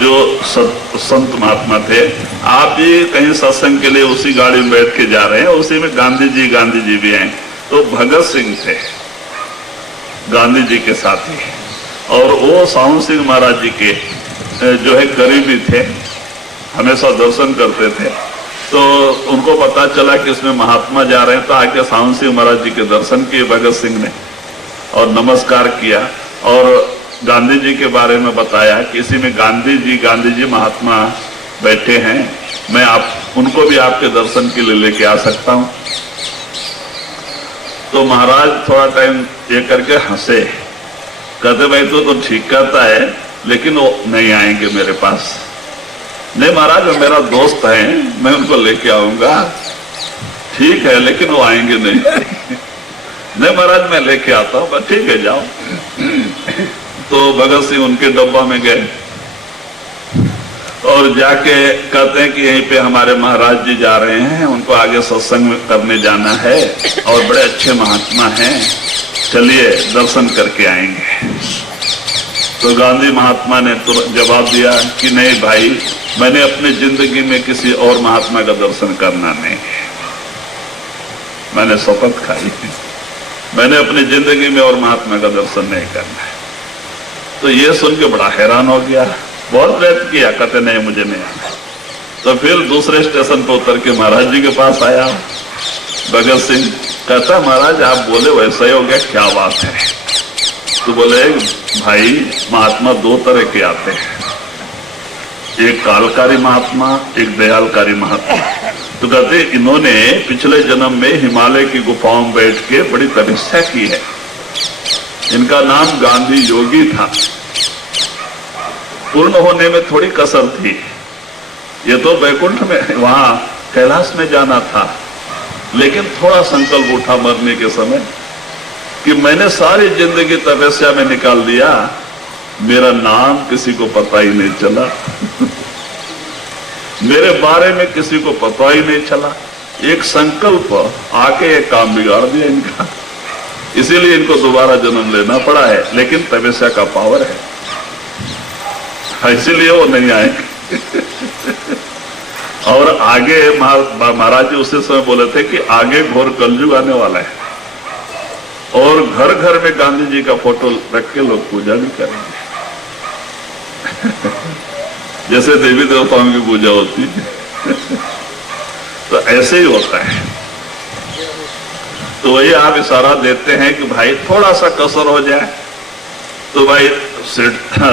जो संत महात्मा थे। आप भी कहीं सत्संग के लिए उसी गाड़ी में बैठ के जा रहे हैं, उसी में गांधी जी भी हैं। तो भगत सिंह थे गांधी जी के साथी, और वो सावन सिंह महाराज जी के जो है करीबी थे, हमेशा दर्शन करते थे। तो उनको पता चला कि इसमें महात्मा जा रहे हैं, तो आके सावन सिंह महाराज जी के दर्शन किए भगत सिंह ने और नमस्कार किया और गांधी जी के बारे में बताया कि इसी में गांधी जी महात्मा बैठे हैं, मैं उनको भी आपके दर्शन के लिए लेके आ सकता हूं। तो महाराज थोड़ा टाइम ये करके हंसे, कहते भाई तो ठीक कहता है, लेकिन वो नहीं आएंगे मेरे पास। नहीं महाराज वो मेरा दोस्त है, मैं उनको लेके आऊंगा। ठीक है, लेकिन वो आएंगे नहीं। नहीं महाराज मैं लेके आता हूं। ठीक है जाओ। तो भगत सिंह उनके डब्बा में गए और जाके कहते हैं कि यहीं पे हमारे महाराज जी जा रहे हैं, उनको आगे सत्संग करने जाना है और बड़े अच्छे महात्मा हैं, चलिए दर्शन करके आएंगे। तो गांधी महात्मा ने तो जवाब दिया कि नहीं भाई, मैंने अपनी जिंदगी में किसी और महात्मा का दर्शन करना नहीं, मैंने शपथ खाई, मैंने अपनी जिंदगी में और महात्मा का दर्शन नहीं करना है। तो ये सुन के बड़ा हैरान हो गया, बहुत प्रयत्न किया, कहते नहीं मुझे नहीं आना। तो फिर दूसरे स्टेशन पर उतर के महाराज जी के पास आया भगत सिंह, कहता महाराज आप बोले वैसा ही हो गया, क्या बात है? तो बोले भाई महात्मा दो तरह के आते हैं, एक कालकारी महात्मा, एक दयालकारी महात्मा। तो कहते इन्होंने पिछले जन्म में हिमालय की गुफाओं में बैठ के बड़ी तपस्या की है, इनका नाम गांधी योगी था। पूर्ण होने में थोड़ी कसर थी, ये तो वैकुंठ में वहां कैलाश में जाना था, लेकिन थोड़ा संकल्प उठा मरने के समय कि मैंने सारी जिंदगी तपस्या में निकाल दिया, मेरा नाम किसी को पता ही नहीं चला। मेरे बारे में किसी को पता ही नहीं चला। एक संकल्प आके एक काम बिगाड़ दिया इनका, इसीलिए इनको दोबारा जन्म लेना पड़ा है, लेकिन तपस्या का पावर है, इसीलिए वो नहीं आए। और आगे महाराज जी उसी समय बोले थे कि आगे घोर कलयुग आने वाला है और घर घर में गांधी जी का फोटो रख के लोग पूजा भी करेंगे। जैसे देवी देवताओं की पूजा होती है। तो ऐसे ही होता है। तो वही आप इशारा देते हैं कि भाई थोड़ा सा कसर हो जाए तो भाई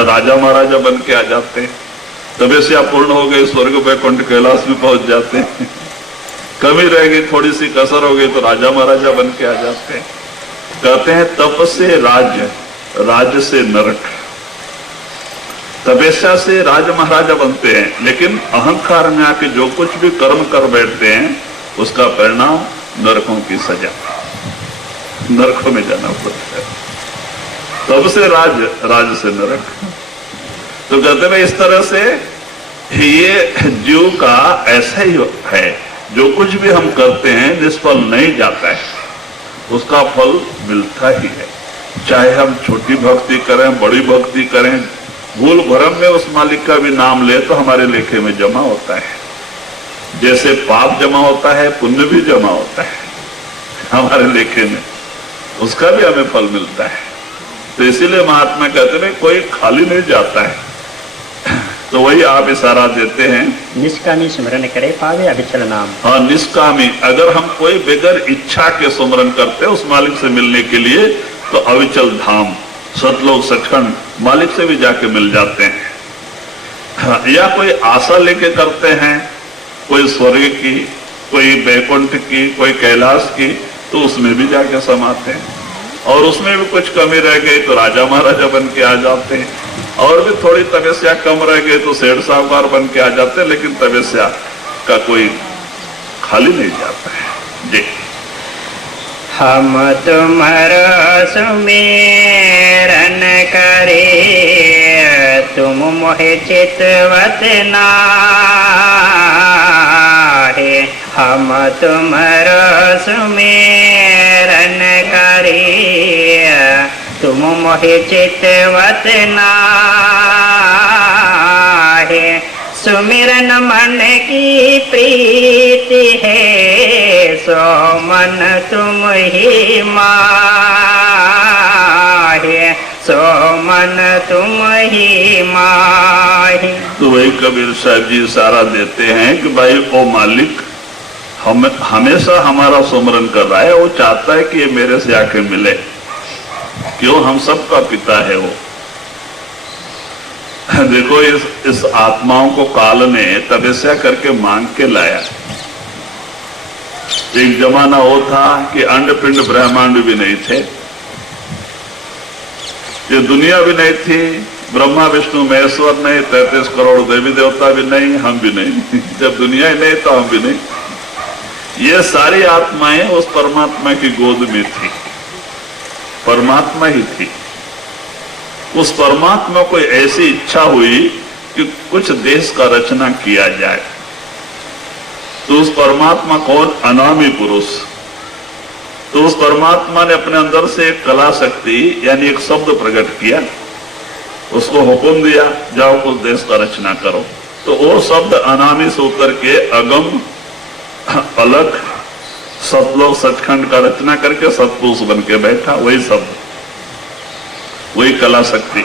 राजा महाराजा बन के आ जाते हैं, तपस्या पूर्ण हो गई, स्वर्ग वैकुंठ कैलाश में पहुंच जाते हैं। कमी रह गई, थोड़ी सी कसर हो गई तो राजा महाराजा बन के आ जाते हैं। कहते हैं तप से राज्य, राज्य से नरक। तपस्या से राजा महाराजा बनते हैं, लेकिन अहंकार में आके जो कुछ भी कर्म कर बैठते हैं उसका परिणाम नरकों की सजा। नरकों में जाना पड़ता है। तब से राज से नरक। तो कहते हैं इस तरह से ये जीव का ऐसा ही है, जो कुछ भी हम करते हैं निष्फल नहीं जाता है, उसका फल मिलता ही है। चाहे हम छोटी भक्ति करें, बड़ी भक्ति करें, भूल भरम में उस मालिक का भी नाम ले तो हमारे लेखे में जमा होता है। जैसे पाप जमा होता है, पुण्य भी जमा होता है हमारे लेखे में, उसका भी हमें फल मिलता है। तो इसीलिए महात्मा कहते हैं कोई खाली नहीं जाता है। तो वही आप इशारा देते हैं, निष्कामी स्मरण करे पावे अविचल नाम। हाँ, निष्कामी, अगर हम कोई बगैर इच्छा के सुमरन करते हैं उस मालिक से मिलने के लिए, तो अविचल धाम, सतलोक सचखंड मालिक से भी जाके मिल जाते हैं। हाँ, या कोई आशा लेके करते हैं, कोई स्वर्ग की, कोई वैकुंठ की, कोई कैलाश की, तो उसमें भी जाके समाते हैं। और उसमें भी कुछ कमी रह गई तो राजा महाराजा बन के आ जाते हैं, और भी थोड़ी तपस्या कम रह गई तो सेठ साहूकार बन के आ जाते हैं। लेकिन तपस्या का कोई खाली नहीं जाता है जी। हम तुम्हारा सुमेरन करे, तुम मोहे चितवत नाहि। हम तुम्हारा सुमेरन करे, तुम मोहे चितवत नाहि। सुमिरन मन की प्रीति है, सो मन तुम ही माहे, सो मन तुम ही माहे। तो वही कबीर साहब जी इशारा देते हैं कि भाई वो मालिक हम हमेशा हमारा सुमरन कर रहा है, वो चाहता है कि ये मेरे से आके मिले। क्यों? हम सबका पिता है वो। देखो इस आत्माओं को काल ने तपस्या करके मांग के लाया। एक जमाना वो था कि अंड पिंड ब्रह्मांड भी नहीं थे, ये दुनिया भी नहीं थी, ब्रह्मा विष्णु महेश्वर नहीं, 33 करोड़ देवी देवता भी नहीं, हम भी नहीं। जब दुनिया ही नहीं तो हम भी नहीं। ये सारी आत्माएं उस परमात्मा की गोद में थी, परमात्मा ही थी। उस परमात्मा को ऐसी इच्छा हुई कि कुछ देश का रचना किया जाए। तो उस परमात्मा कौन? अनामी पुरुष। तो उस परमात्मा ने अपने अंदर से एक कला शक्ति यानी एक शब्द प्रकट किया, उसको हुक्म दिया जाओ कुछ देश का रचना करो। तो वो शब्द अनामी से उतर के अगम अलग सतलोक सचखंड का रचना करके सतपुरुष बन के बैठा। वही शब्द, वही कला शक्ति।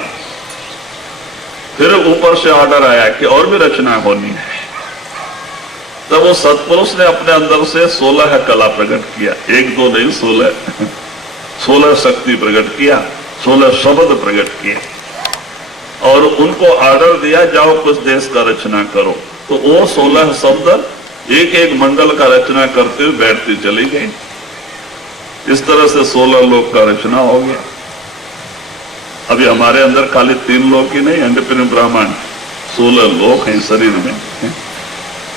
फिर ऊपर से ऑर्डर आया कि और भी रचना होनी है। तब वो सतपुरुष ने अपने अंदर से 16 कला प्रकट किया, 1 2 नहीं 16 शक्ति प्रकट किया, 16 शब्द प्रकट किए और उनको ऑर्डर दिया जाओ कुछ देश का रचना करो। तो वो 16 शब्द एक एक मंडल का रचना करते हुए बैठती चली गई। इस तरह से 16 लोक का रचना हो गया। अभी हमारे अंदर खाली 3 लोक ही नहीं, अंड पिंड ब्रह्मांड 16 लोक हैं शरीर में,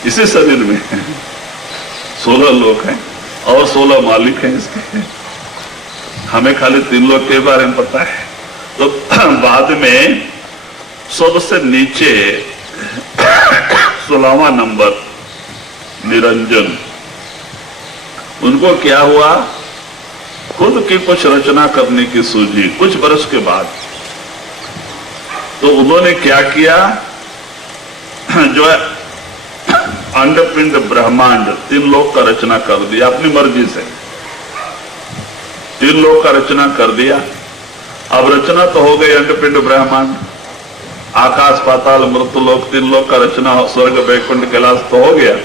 इसी शरीर में 16 लोक हैं और 16 मालिक हैं इसके। हमें खाली 3 लोक के बारे में पता है। तो बाद में सबसे नीचे 16वां नंबर निरंजन, उनको क्या हुआ? खुद की कुछ रचना करने की सूझी कुछ वर्ष के बाद। तो उन्होंने क्या किया? जो है अंडपिंड ब्रह्मांड 3 लोक का रचना कर दिया अपनी मर्जी से। 3 लोक का रचना कर दिया। अब रचना तो हो गई अंडपिंड ब्रह्मांड, आकाश पाताल मृत्युलोक 3 लोक का रचना, स्वर्ग वैकुंठ कैलाश तो हो गया।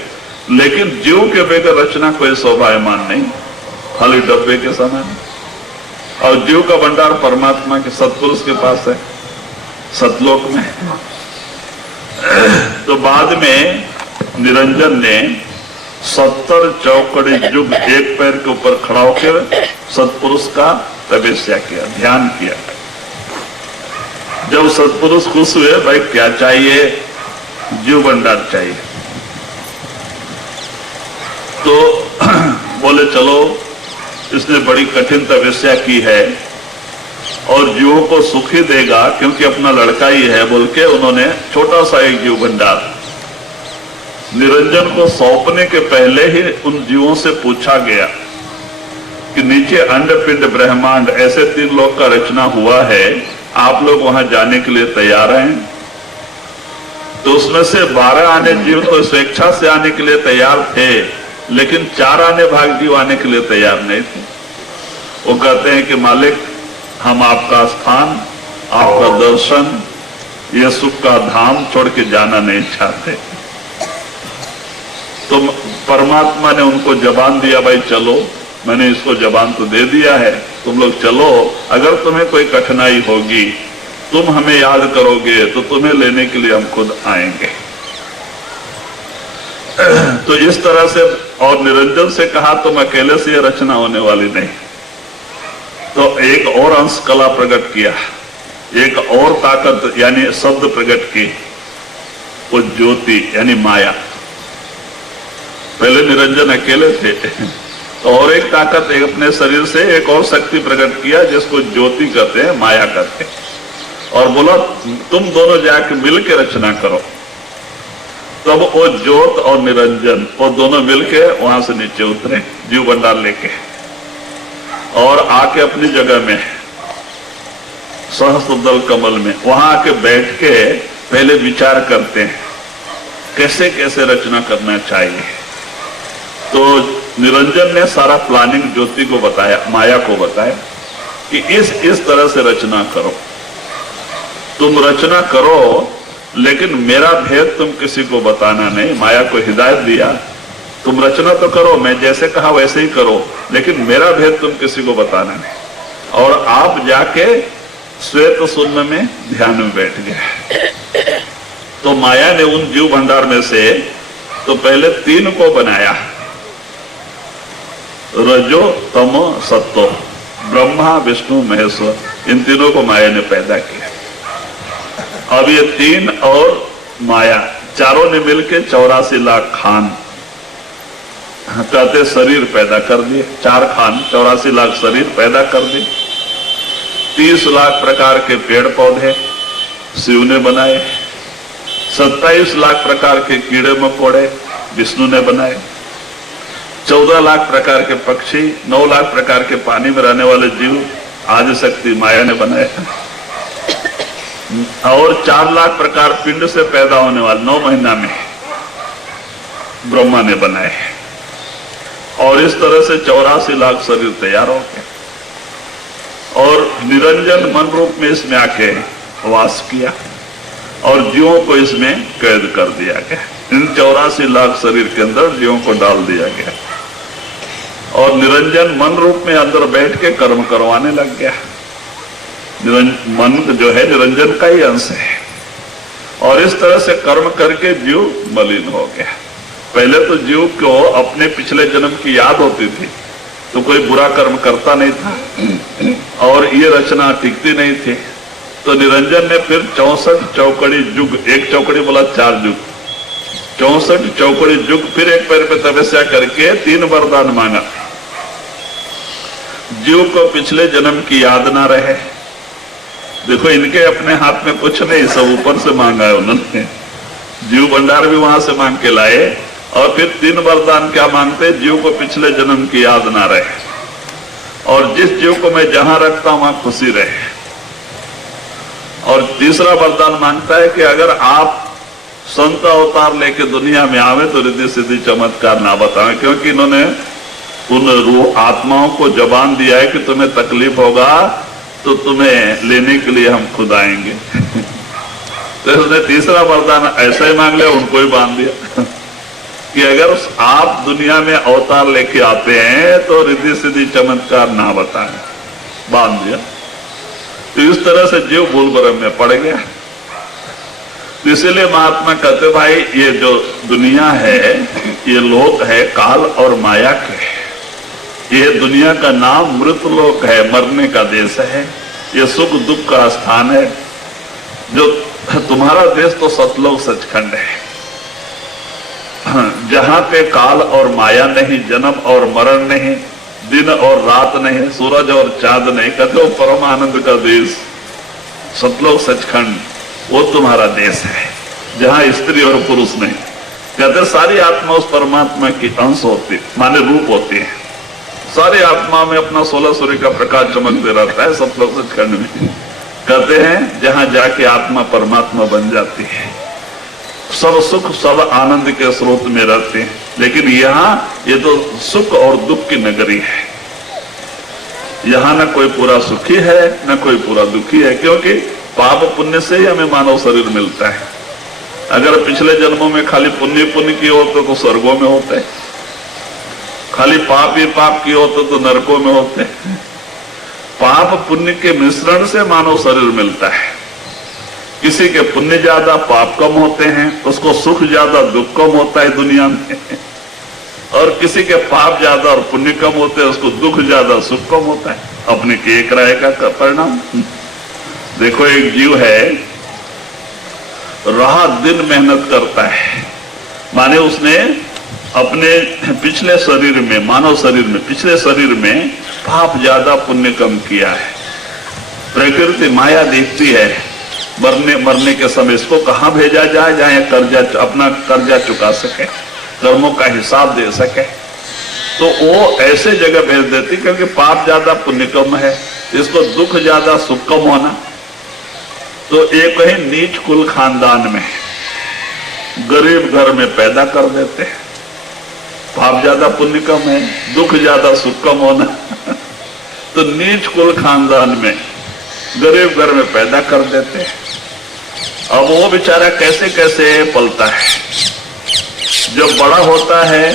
लेकिन जीव के बगैर रचना कोई शोभायमान नहीं, खाली डब्बे के समान। और जीव का भंडार परमात्मा के सतपुरुष के पास है सतलोक में। तो बाद में निरंजन ने 70 चौकड़ी युग एक पैर के ऊपर खड़ा होकर सतपुरुष का तपस्या किया, ध्यान किया। जब सतपुरुष खुश हुए, भाई क्या चाहिए? जीव भंडार चाहिए। तो बोले चलो इसने बड़ी कठिन तपस्या की है और जीवों को सुखी देगा क्योंकि अपना लड़का ही है बोल के उन्होंने छोटा सा एक जीव भंडार निरंजन को सौंपने के पहले ही उन जीवों से पूछा गया कि नीचे अंड पिंड ब्रह्मांड ऐसे 3 लोक का रचना हुआ है, आप लोग वहां जाने के लिए तैयार हैं? तो उसमें से 12 आने जीव तो स्वेच्छा से आने के लिए तैयार थे, लेकिन 4 आने भाग जीव आने के लिए तैयार नहीं थे। वो कहते हैं कि मालिक, हम आपका स्थान, आपका दर्शन, ये सुख का धाम छोड़ के जाना नहीं चाहते। तो परमात्मा ने उनको जबान दिया, भाई चलो, मैंने इसको जबान तो दे दिया है, तुम लोग चलो, अगर तुम्हें कोई कठिनाई होगी, तुम हमें याद करोगे तो तुम्हें लेने के लिए हम खुद आएंगे। तो इस तरह से, और निरंजन से कहा तुम अकेले से ये रचना होने वाली नहीं। तो एक और अंश कला प्रकट किया, एक और ताकत यानी शब्द प्रकट की, वो ज्योति यानी माया। पहले निरंजन अकेले थे, तो और एक ताकत एक अपने शरीर से एक और शक्ति प्रकट किया जिसको ज्योति कहते हैं, माया कहते हैं, और बोला तुम दोनों जाके मिल के रचना करो। तब वो ज्योत और निरंजन वो दोनों मिलके वहां से नीचे उतरे जीव भंडार लेके, और आके अपनी जगह में सहस्त्रदल कमल में वहां आके बैठ के पहले विचार करते हैं कैसे कैसे रचना करना चाहिए। तो निरंजन ने सारा प्लानिंग ज्योति को बताया, माया को बताया कि इस तरह से रचना करो, तुम रचना करो, लेकिन मेरा भेद तुम किसी को बताना नहीं। माया को हिदायत दिया, तुम रचना तो करो, मैं जैसे कहा वैसे ही करो, लेकिन मेरा भेद तुम किसी को बताना नहीं। और आप जाके श्वेत शून्य में ध्यान में बैठ गए। तो माया ने उन जीव भंडार में से तो पहले 3 को बनाया, रजो तमो सत्तो, ब्रह्मा विष्णु महेश्वर, इन तीनों को माया ने पैदा किया। अब ये 3 और माया चारों ने मिलकर 84 लाख खान कहते शरीर पैदा कर दिए। 4 खान 84 लाख शरीर पैदा कर दिए। 30 लाख प्रकार के पेड़ पौधे शिव ने बनाए। 27 लाख प्रकार के कीड़े मकोड़े विष्णु ने बनाए। 14 लाख प्रकार के पक्षी, 9 लाख प्रकार के पानी में रहने वाले जीव आदिशक्ति माया ने बनाए, और 4 लाख प्रकार पिंड से पैदा होने वाले 9 महीना में ब्रह्मा ने बनाए। और इस तरह से 84 लाख शरीर तैयार हो गए, और निरंजन मन रूप में इसमें आके वास किया और जीवों को इसमें कैद कर दिया गया। इन 84 लाख शरीर के अंदर जीवों को डाल दिया गया, और निरंजन मन रूप में अंदर बैठ के कर्म करवाने लग गया। मन जो है निरंजन का ही अंश है, और इस तरह से कर्म करके जीव मलिन हो गया। पहले तो जीव को अपने पिछले जन्म की याद होती थी, तो कोई बुरा कर्म करता नहीं था और ये रचना टिकती नहीं थी। तो निरंजन ने फिर 64 चौकड़ी युग, एक चौकड़ी बोला 4 युग, 64 चौकड़ी युग फिर एक पैर पे तपस्या करके 3 वरदान मांगा। जीव को पिछले जन्म की याद ना रहे। देखो इनके अपने हाथ में कुछ नहीं, सब ऊपर से मांगा है उन्होंने। जीव भंडार भी वहां से मांग के लाए, और फिर 3 वरदान क्या मांगते, जीव को पिछले जन्म की याद ना रहे, और जिस जीव को मैं जहां रखता हूं वहां खुशी रहे। और तीसरा वरदान मांगता है कि अगर आप संत अवतार लेके दुनिया में आवे तो रिद्धि सिद्धि चमत्कार ना बताएं, क्योंकि इन्होंने उन रूह आत्माओं को जबान दिया है कि तुम्हें तकलीफ होगा तो तुम्हें लेने के लिए हम खुद आएंगे। तो उसने तीसरा वरदान ऐसा ही मांग लिया, उनको ही बांध दिया कि अगर आप दुनिया में अवतार लेके आते हैं तो रिद्धि सिद्धि चमत्कार ना बताएं, बांध दिया। तो इस तरह से जीव भूल भरम में पड़ गया। इसीलिए महात्मा कहते भाई ये जो दुनिया है ये लोक है काल और माया के। ये दुनिया का नाम मृत लोक है, मरने का देश है। ये सुख दुख का स्थान है। जो तुम्हारा देश तो सतलोक सचखंड है, जहां पे काल और माया नहीं, जन्म और मरण नहीं, दिन और रात नहीं है, सूरज और चांद नहीं, कहते हो परम आनंद का देश सतलोक सचखंड वो तुम्हारा देश है, जहां स्त्री और पुरुष नहीं। कहते सारी आत्मा उस परमात्मा की अंश होती, माने रूप होती है। सारी आत्मा में अपना 16 सूर्य का प्रकाश चमकते रहता है सतलोक सचखंड में। कहते हैं जहां जाके आत्मा परमात्मा बन जाती है, सब सुख सब आनंद के स्रोत में रहते हैं। लेकिन यहाँ ये तो सुख और दुख की नगरी है। यहाँ न कोई पूरा सुखी है न कोई पूरा दुखी है, क्योंकि पाप पुण्य से ही हमें मानव शरीर मिलता है। अगर पिछले जन्मों में खाली पुण्य पुण्य की होते तो स्वर्गों में होते, खाली पाप ही पाप की होते तो नरकों में होते। पाप पुण्य के मिश्रण से मानव शरीर मिलता है। किसी के पुण्य ज्यादा पाप कम होते हैं, उसको सुख ज्यादा दुख कम होता है दुनिया में। और किसी के पाप ज्यादा और पुण्य कम होते हैं, उसको दुख ज्यादा सुख कम होता है। अपने के एक राय का परिणाम देखो। एक जीव है, रात दिन मेहनत करता है, माने उसने अपने पिछले शरीर में, मानव शरीर में, पिछले शरीर में पाप ज्यादा पुण्य कम किया है। प्रकृति माया देखती है मरने के समय इसको कहां भेजा जाए जहां कर्जा, अपना कर्जा चुका सके, कर्मों का हिसाब दे सके। तो वो ऐसे जगह भेज देती, क्योंकि पाप ज्यादा पुण्य कम है, इसको दुख ज्यादा सुख कम होना। तो एक ही नीच कुल खानदान में गरीब घर में पैदा कर देते हैं। पाप ज्यादा पुण्य कम है, दुख ज्यादा सुख कम होना। तो नीच कुल खानदान में गरीब घर में पैदा कर देते हैं। अब वो बेचारा कैसे कैसे पलता है। जब बड़ा होता है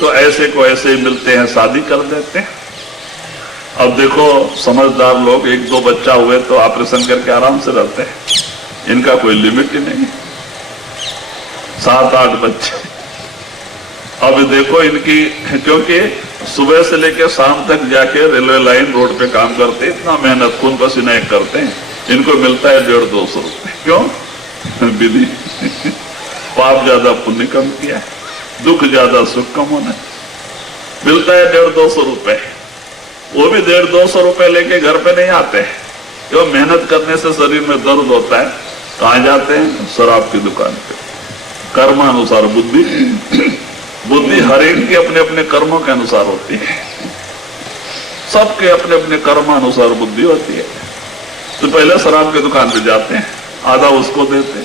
तो ऐसे को ऐसे ही मिलते हैं, शादी कर देते हैं। अब देखो समझदार लोग, एक दो बच्चा हुए तो ऑपरेशन करके आराम से रहते हैं, इनका कोई लिमिट ही नहीं, 7-8 बच्चे। अब देखो इनकी, क्योंकि सुबह से लेकर शाम तक जाके रेलवे लाइन रोड पे काम करते, इतना मेहनत खून पसीना करते हैं, इनको मिलता है 150-200 रुपए। क्यों? विधि। पाप ज्यादा पुण्य कम किया, दुख ज्यादा सुख कम होना, मिलता है 150-200 रुपए। वो भी 150-200 रुपए लेके घर पे नहीं आते, क्यों? मेहनत करने से शरीर में दर्द होता है। कहाँ जाते हैं? शराब की दुकान पे। कर्मानुसार बुद्धि, बुद्धि हर एक के अपने अपने कर्मों के अनुसार होती है, सबके अपने अपने कर्मानुसार बुद्धि होती है। तो पहले शराब की दुकान पे जाते हैं, आधा उसको देते,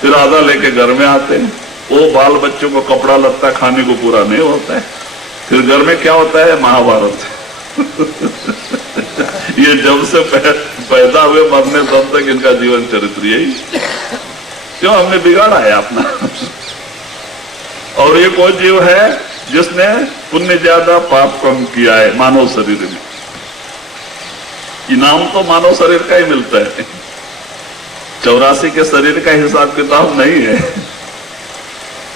फिर आधा लेके घर में आते हैं। वो बाल बच्चों को कपड़ा लत्ता खाने को पूरा नहीं होता है। फिर घर में क्या होता है? महाभारत। ये जब से पैदा हुए मरने तब तक इनका जीवन चरित्र यही। क्यों? हमने बिगाड़ा है अपना। और एक वो जीव है जिसने पुण्य ज्यादा पाप कम किया है मानव शरीर में। इनाम तो मानव शरीर का ही मिलता है, 84 के शरीर का हिसाब किताब नहीं है,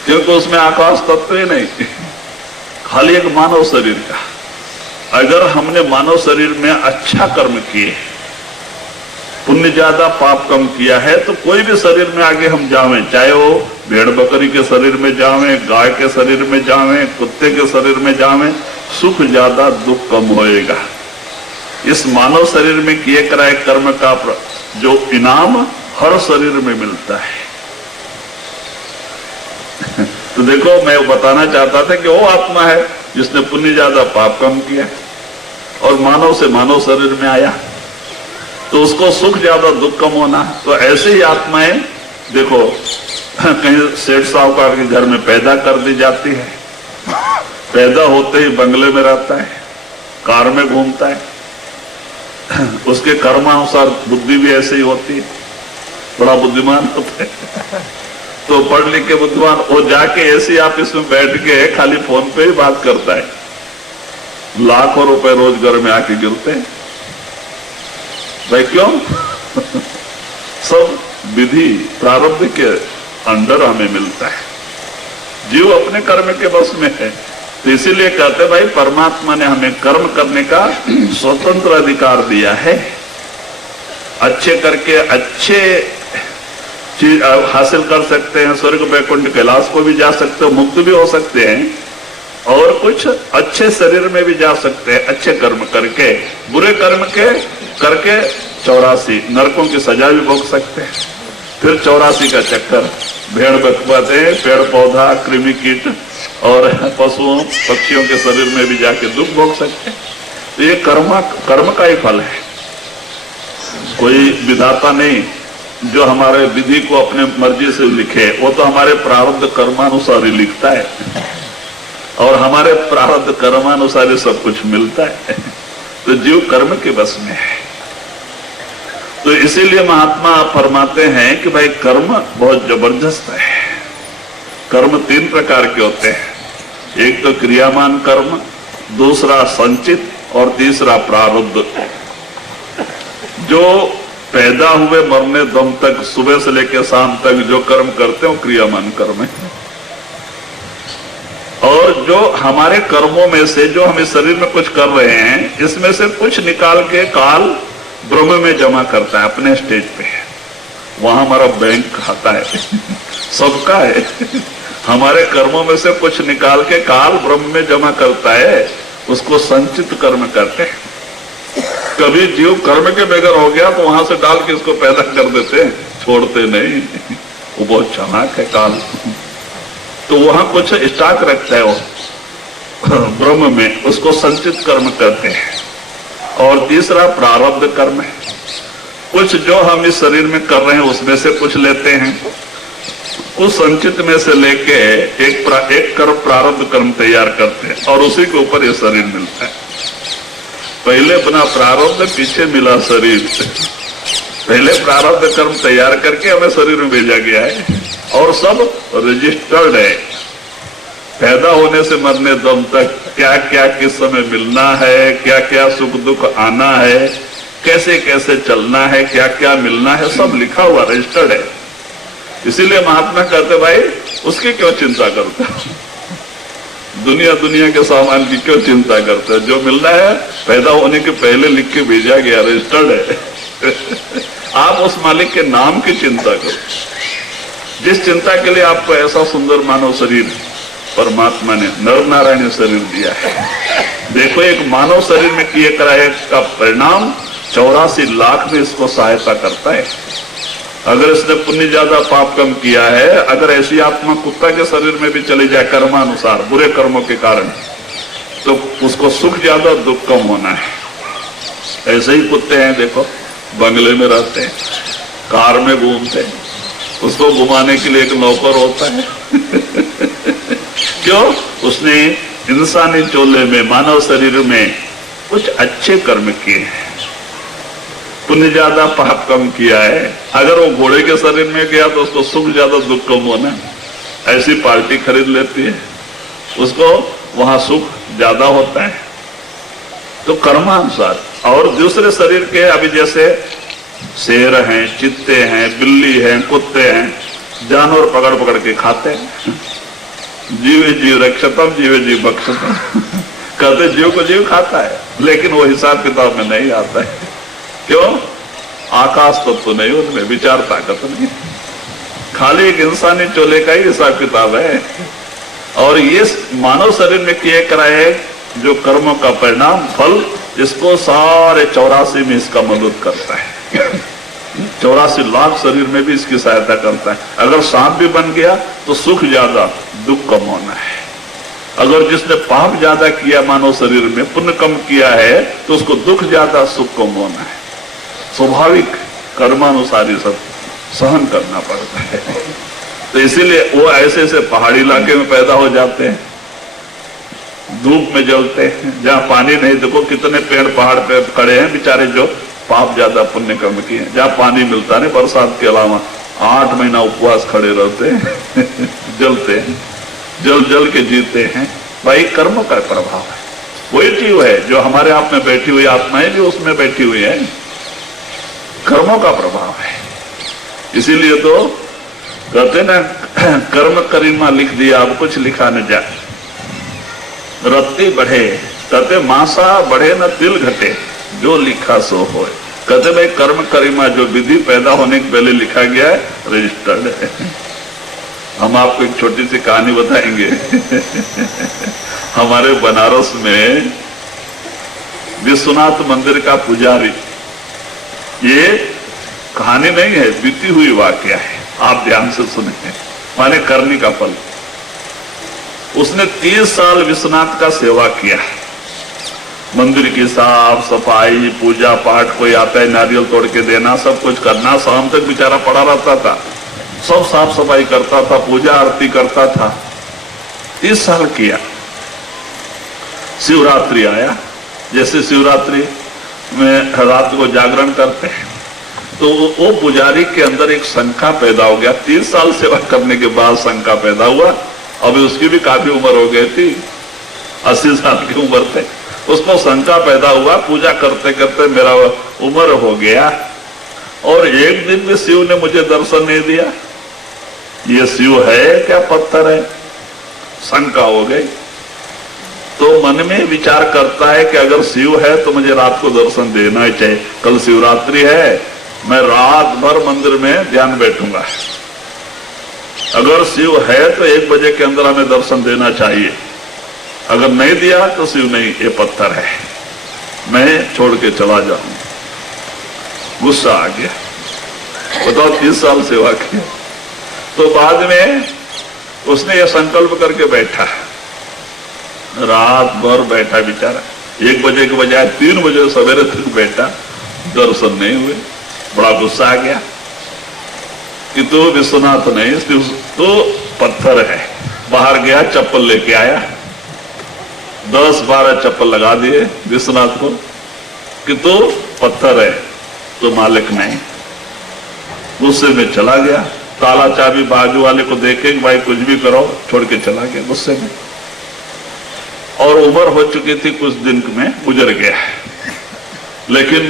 क्योंकि उसमें आकाश तत्व ही नहीं, खाली एक मानव शरीर का। अगर हमने मानव शरीर में अच्छा कर्म किए, पुण्य ज्यादा पाप कम किया है, तो कोई भी शरीर में आगे हम जावें, चाहे वो भेड़ बकरी के शरीर में जावें, गाय के शरीर में जावें, कुत्ते के शरीर में जावें, सुख ज्यादा दुख कम होएगा। इस मानव शरीर में किए कराए कर्म का जो इनाम हर शरीर में मिलता है। तो देखो, मैं बताना चाहता था कि वो आत्मा है जिसने पुण्य ज्यादा पाप कम किया और मानव से मानव शरीर में आया, तो उसको सुख ज्यादा दुख कम होना। तो ऐसे ही आत्माएं देखो, कहीं सेठ साहूकार के घर में पैदा कर दी जाती है, पैदा होते ही बंगले में रहता है, कार में घूमता है, उसके कर्मानुसार बुद्धि भी ऐसे ही होती है, बड़ा बुद्धिमान होता है। तो पढ़ लिख के बुद्धिमान, वो जाके ऐसी ऑफिस में बैठ के खाली फोन पे ही बात करता है, लाखों रुपए रोज घर में आके गिरते हैं। भाई क्यों? सब विधि प्रारब्ध के अंडर हमें मिलता है, जीव अपने कर्म के बस में है। तो इसीलिए कहते भाई परमात्मा ने हमें कर्म करने का स्वतंत्र अधिकार दिया है। अच्छे करके अच्छे चीज हासिल कर सकते हैं, स्वर्ग वैकुंठ कैलाश को भी जा सकते हो, मुक्त भी हो सकते हैं। और कुछ अच्छे शरीर में भी जा सकते हैं अच्छे कर्म करके, बुरे कर्म के करके 84 नरकों की सजा भी भोग सकते हैं। फिर 84 का चक्कर, भेड़ बकवाते, पेड़ पौधा, कृमि कीट और पशुओं पक्षियों के शरीर में भी जाके दुख भोग सकते हैं। तो ये कर्म का ही फल है, कोई विधाता नहीं जो हमारे विधि को अपने मर्जी से लिखे, वो तो हमारे प्रारब्ध कर्मानुसार ही लिखता है और हमारे प्रारब्ध कर्मानुसार ही सब कुछ मिलता है। तो जीव कर्म के बस में है। तो इसीलिए महात्मा फरमाते हैं कि भाई कर्म बहुत जबरदस्त है। कर्म 3 प्रकार के होते हैं, एक तो क्रियामान कर्म, दूसरा संचित और तीसरा प्रारब्ध। जो पैदा हुए मरने दम तक सुबह से लेकर शाम तक जो कर्म करते हैं वो क्रियामान कर्म है। और जो हमारे कर्मों में से जो हम इस शरीर में कुछ कर रहे हैं, इसमें से कुछ निकाल के काल ब्रह्म में जमा करता है अपने स्टेज पे। वहां हमारा बैंक खाता है सबका है। हमारे कर्मों में से कुछ निकाल के काल ब्रह्म में जमा करता है, उसको संचित कर्म करते हैं। कभी जीव कर्म के बगैर हो गया तो वहां से डाल के इसको पैदा कर देते हैं, छोड़ते नहीं। वो बहुत चालाक है काल। तो वहां कुछ स्टॉक रखता है वो ब्रह्म में, उसको संचित कर्म करते हैं। और तीसरा प्रारब्ध कर्म है, कुछ जो हम इस शरीर में कर रहे हैं उसमें से कुछ लेते हैं, उस संचित में से लेके एक कर्म प्रारब्ध कर्म तैयार करते हैं और उसी के ऊपर ये शरीर मिलता है। पहले बना प्रारब्ध, पीछे मिला शरीर। पहले प्रारब्ध कर्म तैयार करके हमें शरीर में भेजा गया है और सब रजिस्टर्ड है। पैदा होने से मरने दम तक क्या क्या किस समय मिलना है, क्या क्या सुख दुख आना है, कैसे कैसे चलना है, क्या क्या मिलना है, सब लिखा हुआ रजिस्टर्ड है। इसीलिए महात्मा कहते भाई उसकी क्यों चिंता करते हो, दुनिया के सामान की क्यों चिंता करते हो, जो मिलना है पैदा होने के पहले लिख के भेजा गया, रजिस्टर्ड है। आप उस मालिक के नाम की चिंता करो, जिस चिंता के लिए आपको ऐसा सुंदर मानव शरीर परमात्मा ने नर नारायण शरीर दिया है। देखो एक मानव शरीर में किए कराए का परिणाम 84 लाख में इसको सहायता करता है। अगर इसने पुण्य ज्यादा पाप कम किया है, अगर ऐसी आत्मा कुत्ता के शरीर में भी चली जाए कर्मानुसार बुरे कर्मों के कारण, तो उसको सुख ज्यादा दुख कम होना है। ऐसे ही कुत्ते हैं, देखो बंगले में रहते हैं, कार में घूमते हैं, उसको घुमाने के लिए एक नौकर होता है। क्यों? उसने इंसानी चोले में मानव शरीर में कुछ अच्छे कर्म किए हैं, पुण्य ज्यादा पाप कम किया है। अगर वो घोड़े के शरीर में गया तो उसको सुख ज्यादा दुख कम होना। ऐसी पार्टी खरीद लेती है, उसको वहां सुख ज्यादा होता है। तो कर्मानुसार। और दूसरे शरीर के अभी जैसे शेर हैं, चित्ते हैं, बिल्ली हैं, कुत्ते हैं, जानवर पकड़ पकड़ के खाते हैं। जीव जीव रक्षतम जीव जीव बक्षतम कहते जीव को जीव खाता है, लेकिन वो हिसाब किताब में नहीं आता है। क्यों? आकाश तत्व तो नहीं, उनमें विचार ताकत नहीं, खाली एक इंसानी चोले का ही हिसाब किताब है। और ये मानव शरीर में किए कराए जो कर्मों का परिणाम फल, इसको सारे 84 में इसका मदद करता है। 84 लाख शरीर में भी इसकी सहायता करता है। अगर सांप भी बन गया तो सुख ज्यादा दुख कम होना है। अगर जिसने पाप ज्यादा किया मानव शरीर में, पुण्य कम किया है, तो उसको दुख ज्यादा सुख कम होना है। स्वाभाविक कर्मानुसार ही सब सहन करना पड़ता है। तो इसीलिए वो ऐसे ऐसे पहाड़ी इलाके में पैदा हो जाते हैं, धूप में जलते हैं, जहाँ पानी नहीं। देखो कितने पेड़ पहाड़ पे खड़े हैं बेचारे जो पाप ज्यादा पुण्य कम किए, जहाँ पानी मिलता नहीं, बरसात के अलावा 8 महीना उपवास खड़े रहते हैं जलते हैं, जल जल के जीते हैं। भाई कर्म का प्रभाव है। वही जीव है जो हमारे आप में बैठी हुई आत्माएं भी उसमें बैठी हुई है, कर्मों का प्रभाव है। इसीलिए तो कहते ना कर्म करीमा लिख दिया, अब कुछ लिखा न जाए। रत्ती बढ़े, कहते मासा बढ़े न तिल घटे, जो लिखा सो होए। कहते भाई कर्म करीमा जो विधि पैदा होने के पहले लिखा गया है, रजिस्टर्ड है। हम आपको एक छोटी सी कहानी बताएंगे। हमारे बनारस में विश्वनाथ मंदिर का पुजारी, ये कहानी नहीं है, बीती हुई वाकया है, आप ध्यान से सुने, माने करनी का फल। उसने 30 साल विश्वनाथ का सेवा किया, मंदिर की साफ सफाई, पूजा पाठ, कोई आता है नारियल तोड़ के देना, सब कुछ करना, शाम तक बेचारा पड़ा रहता था, सब साफ सफाई करता था, पूजा आरती करता था। 30 साल किया। शिवरात्रि आया, जैसे शिवरात्रि में रात को जागरण करते हैं, तो वो पुजारी के अंदर एक शंका पैदा हो गया। 30 साल सेवा करने के बाद शंका पैदा हुआ, अभी उसकी भी काफी उम्र हो गई थी, 80 साल की उम्र थे। उसको शंका पैदा हुआ, पूजा करते करते मेरा उम्र हो गया और एक दिन भी शिव ने मुझे दर्शन नहीं दिया, ये शिव है क्या पत्थर है? शंका हो गई। तो मन में विचार करता है कि अगर शिव है तो मुझे रात को दर्शन देना ही चाहिए, कल शिवरात्रि है, मैं रात भर मंदिर में ध्यान बैठूंगा, अगर शिव है तो 1 बजे के अंदर हमें दर्शन देना चाहिए, अगर नहीं दिया तो शिव नहीं, ये पत्थर है, मैं छोड़ के चला जाऊं। गुस्सा आ गया, बताओ 30 साल सेवा की। तो बाद में उसने यह संकल्प करके बैठा, रात भर बैठा बेचारा, 1 बजे के बजाय 3 बजे सवेरे तक बैठा, दर्शन नहीं हुए। बड़ा गुस्सा आ गया कि तो विश्वनाथ नहीं, तो पत्थर है। बाहर गया, चप्पल लेके आया, 10-12 चप्पल लगा दिए विश्वनाथ को कि तो पत्थर है, तो मालिक नहीं। गुस्से में चला गया, ताला चाबी बाजू वाले को देखे, भाई कुछ भी करो, छोड़ के चला गया गुस्से में। और उम्र हो चुकी थी, कुछ दिन में गुजर गया, लेकिन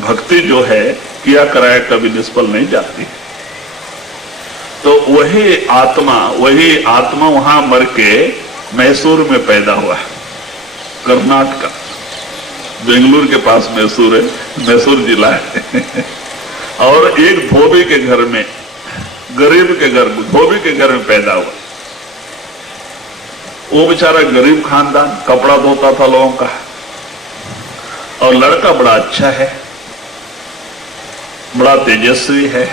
भक्ति जो है किया कराया कभी निष्फल नहीं जाती। तो वही आत्मा वहां मर के मैसूर में पैदा हुआ, कर्नाटक, बेंगलुरु के पास मैसूर है, मैसूर जिला है। और एक धोबी के घर में, गरीब के घर, धोबी के घर में पैदा हुआ। वो बेचारा गरीब खानदान, कपड़ा धोता था लोगों का, और लड़का बड़ा अच्छा है, बड़ा तेजस्वी है।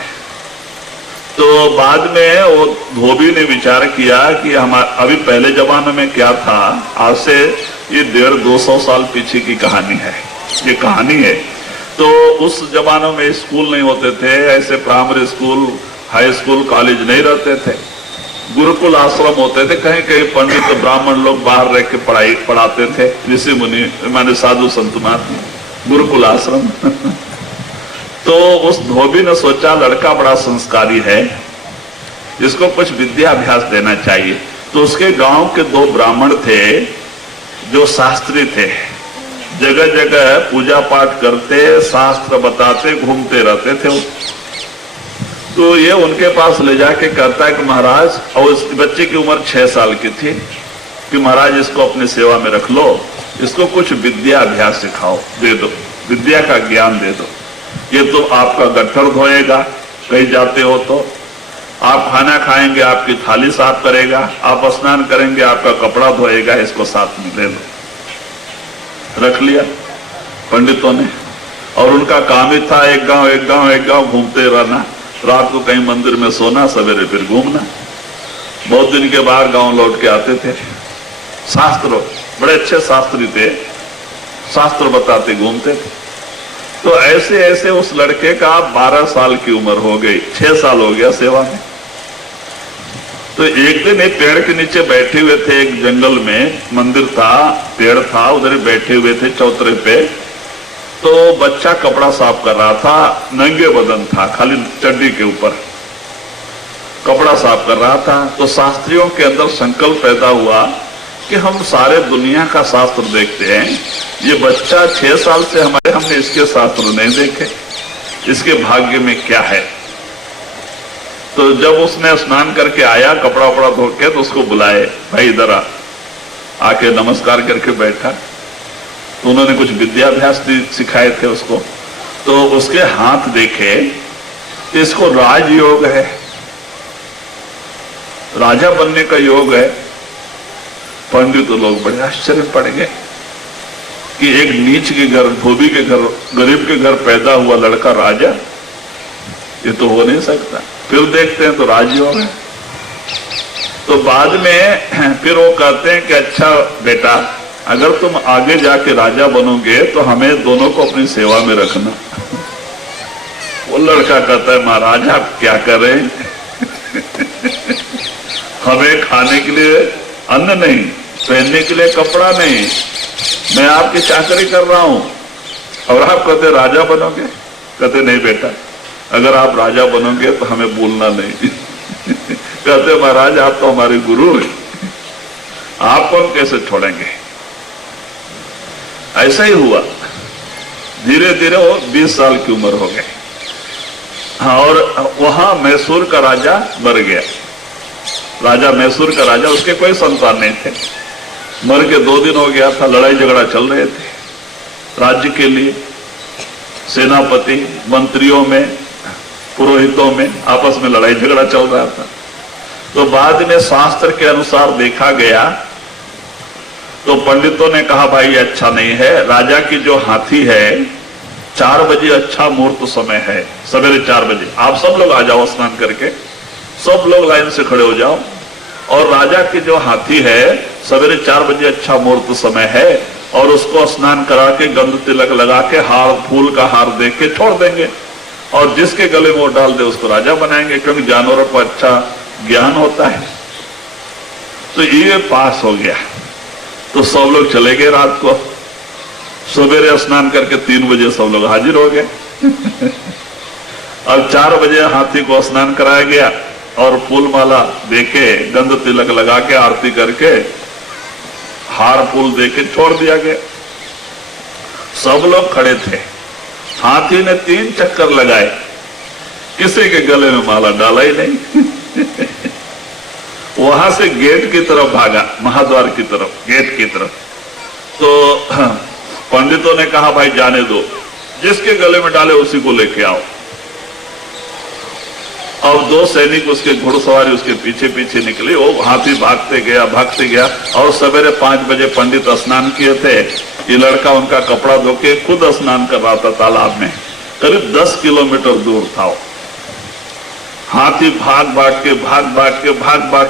तो बाद में वो धोबी ने विचार किया कि अभी पहले जमाने में क्या था, आज से ये 150-200 साल पीछे की कहानी है, ये कहानी है। तो उस जमाने में स्कूल नहीं होते थे, ऐसे primary school, high school, college नहीं रहते थे, गुरुकुल आश्रम होते थे। कहीं कहीं पंडित ब्राह्मण लोग बाहर रह के पढ़ाते थे, ऋषि मुनि माने साधु संत महात्मा, गुरुकुल आश्रम। तो उस धोबी ने सोचा लड़का बड़ा संस्कारी है, इसको कुछ विद्याभ्यास देना चाहिए। तो उसके गांव के 2 ब्राह्मण थे जो शास्त्री थे, जगह जगह पूजा पाठ करते, शास्त्र बताते, घूमते रहते थे। तो ये उनके पास ले जाके कहता है कि महाराज, और उस बच्चे की उम्र 6 साल की थी, कि महाराज इसको अपनी सेवा में रख लो, इसको कुछ विद्या अभ्यास सिखाओ, दे दो, विद्या का ज्ञान दे दो। ये तो आपका गट्ठर धोएगा, कहीं जाते हो तो आप खाना खाएंगे, आपकी थाली साफ करेगा, आप स्नान करेंगे, आपका कपड़ा धोएगा, इसको साथ में ले लो। रख लिया पंडितों ने, और उनका काम ही था एक गांव घूमते रहना, रात को कहीं मंदिर में सोना, सवेरे फिर घूमना। बहुत दिन के बाद गांव लौट के आते थे। शास्त्र, बड़े अच्छे शास्त्री थे, शास्त्र बताते घूमते थे। तो ऐसे ऐसे उस लड़के का 12 साल की उम्र हो गई, 6 साल हो गया सेवा में। तो एक दिन एक पेड़ के नीचे बैठे हुए थे, एक जंगल में मंदिर था, पेड़ था, उधर बैठे हुए थे चौतरे पे। तो बच्चा कपड़ा साफ कर रहा था, नंगे बदन था, खाली चड्डी के ऊपर कपड़ा साफ कर रहा था। तो शास्त्रियों के अंदर संकल्प पैदा हुआ कि हम सारे दुनिया का शास्त्र देखते हैं, ये बच्चा 6 साल से हमने इसके शास्त्र नहीं देखे, इसके भाग्य में क्या है। तो जब उसने स्नान करके आया, कपड़ा वपड़ा धो के, तो उसको बुलाए, भाई इधर आके नमस्कार करके बैठा। तो उन्होंने कुछ विद्याभ्यास सिखाए थे उसको। तो उसके हाथ देखे, इसको राजयोग है, राजा बनने का योग है। पंडित तो लोग बड़े आश्चर्य पड़ गए कि एक नीच के घर, धोबी के घर, गरीब के घर पैदा हुआ लड़का राजा, ये तो हो नहीं सकता। फिर देखते हैं तो राजी हो गए। तो बाद में फिर वो कहते हैं कि अच्छा बेटा, अगर तुम आगे जाके राजा बनोगे तो हमें दोनों को अपनी सेवा में रखना। वो लड़का कहता है महाराज आप क्या कर रहे हैं? हमें खाने के लिए अन्न नहीं, पहनने के लिए कपड़ा नहीं, मैं आपकी चाकरी कर रहा हूं और आप कहते राजा बनोगे? कहते नहीं बेटा, अगर आप राजा बनोगे तो हमें भूलना नहीं। कहते महाराज आप तो हमारे गुरु हैं, आपको हम कैसे छोड़ेंगे? ऐसा ही हुआ। धीरे धीरे वो 20 साल की उम्र हो गई। हाँ, और वहां मैसूर का राजा मर गया। राजा मैसूर का राजा, उसके कोई संतान नहीं थे। मर के 2 दिन हो गया था। लड़ाई झगड़ा चल रहे थे राज्य के लिए, सेनापति मंत्रियों में, पुरोहितों में आपस में लड़ाई झगड़ा चल रहा था। तो बाद में शास्त्र के अनुसार देखा गया तो पंडितों ने कहा भाई ये अच्छा नहीं है। राजा की जो हाथी है 4 बजे अच्छा मुहूर्त समय है, सवेरे 4 बजे आप सब लोग आ जाओ, स्नान करके सब लोग लाइन से खड़े हो जाओ। और राजा की जो हाथी है सवेरे 4 बजे अच्छा मुहूर्त समय है, और उसको स्नान करा के गंध तिलक लगा के हार, फूल का हार दे के छोड़ देंगे, और जिसके गले में वो डाल दे उसको राजा बनाएंगे, क्योंकि जानवरों को अच्छा ज्ञान होता है। तो ये पास हो गया। तो सब लोग चले गए। रात को सवेरे स्नान करके 3 बजे सब लोग हाजिर हो गए। और 4 बजे हाथी को स्नान कराया गया और फूल माला देके, गंध तिलक लगा के, आरती करके, हार फूल देके छोड़ दिया गया। सब लोग खड़े थे। हाथी ने 3 चक्कर लगाए, किसी के गले में माला डाला ही नहीं। वहां से गेट की तरफ भागा, महाद्वार की तरफ, गेट की तरफ। तो पंडितों ने कहा भाई जाने दो, जिसके गले में डाले उसी को लेके आओ। अब 2 सैनिक उसके घुड़सवारी उसके पीछे पीछे निकले। वो हाथी भागते गया। और सवेरे 5 बजे पंडित स्नान किए थे। ये लड़का उनका कपड़ा धो के खुद स्नान कर रहा था तालाब में। करीब 10 किलोमीटर दूर था वो। हाथी भाग भाग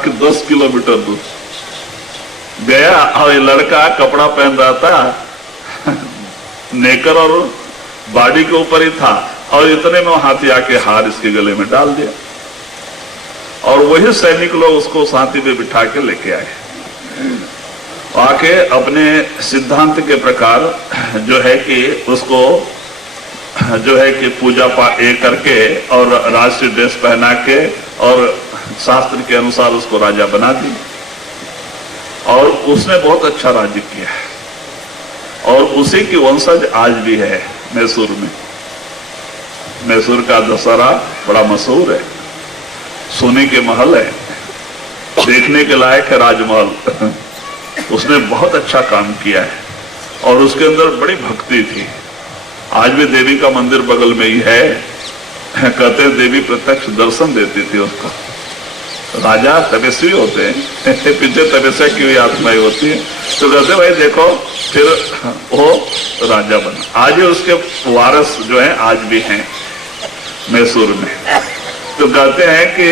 के 10 किलोमीटर दूर गया। और ये लड़का कपड़ा पहन रहा था, नेकर और बॉडी के ऊपर ही था, और इतने में हाथी आके हार इसके गले में डाल दिया। और वही सैनिक लोग उसको हाथी पे बिठा के लेके आए। आके अपने सिद्धांत के प्रकार जो है कि उसको जो है कि पूजा पाठ करके और राष्ट्रीय ड्रेस पहना के और शास्त्र के अनुसार उसको राजा बना दी। और उसने बहुत अच्छा राज्य किया है, और उसी की वंशज आज भी है मैसूर में। मैसूर का दशहरा बड़ा मशहूर है, सोने के महल है, देखने के लायक है राजमहल। उसने बहुत अच्छा काम किया है, और उसके अंदर बड़ी भक्ति थी। आज भी देवी का मंदिर बगल में ही है। कहते हैं देवी प्रत्यक्ष दर्शन देती थी उसको। राजा तपस्वी होते हैं, पीछे तपस्या की हुई आत्माएं होती है। तो कहते भाई देखो, फिर वो राजा बना। आज उसके वारस जो है आज भी हैं मैसूर में। तो कहते हैं कि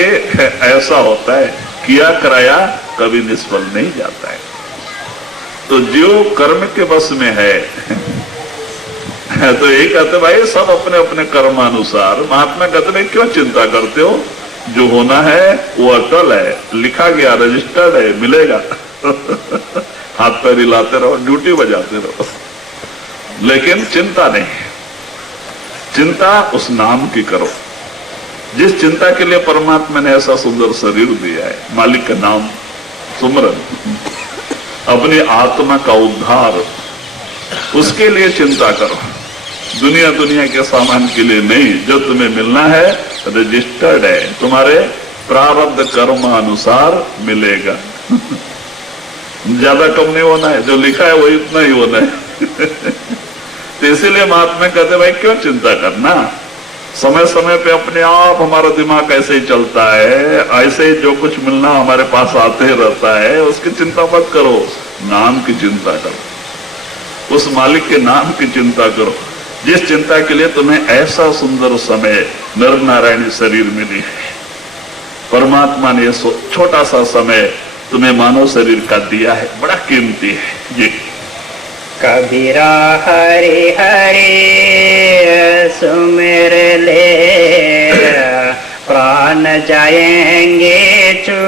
ऐसा होता है, किया कराया कभी निष्फल नहीं जाता है। तो जो कर्म के बस में है, तो यही कहते भाई सब अपने अपने कर्मानुसार। महात्मा कहते भाई क्यों चिंता करते हो, जो होना है वो अटल है, लिखा गया, रजिस्टर्ड है, मिलेगा। हाथ पैर हिलाते रहो, ड्यूटी बजाते रहो, लेकिन चिंता नहीं। चिंता उस नाम की करो जिस चिंता के लिए परमात्मा ने ऐसा सुंदर शरीर दिया है। मालिक का नाम सुमरन, अपनी आत्मा का उद्धार, उसके लिए चिंता करो। दुनिया के सामान के लिए नहीं। जो तुम्हें मिलना है रजिस्टर्ड है, तुम्हारे प्रारब्ध कर्म अनुसार मिलेगा। ज्यादा कम नहीं होना है, जो लिखा है वही इतना ही होना है। तो इसीलिए महात्मा कहते भाई क्यों चिंता करना, समय समय पे अपने आप हमारा दिमाग ऐसे ही चलता है, ऐसे ही जो कुछ मिलना हमारे पास आते ही रहता है। उसकी चिंता मत करो, नाम की चिंता करो, उस मालिक के नाम की चिंता करो, जिस चिंता के लिए तुम्हें ऐसा सुंदर समय नर नारायणी शरीर मिली है। परमात्मा ने छोटा सा समय तुम्हें मानव शरीर का दिया है, बड़ा कीमती है। जी कबीरा हरे हरे सुमिर ले, प्राण जाएंगे छूट।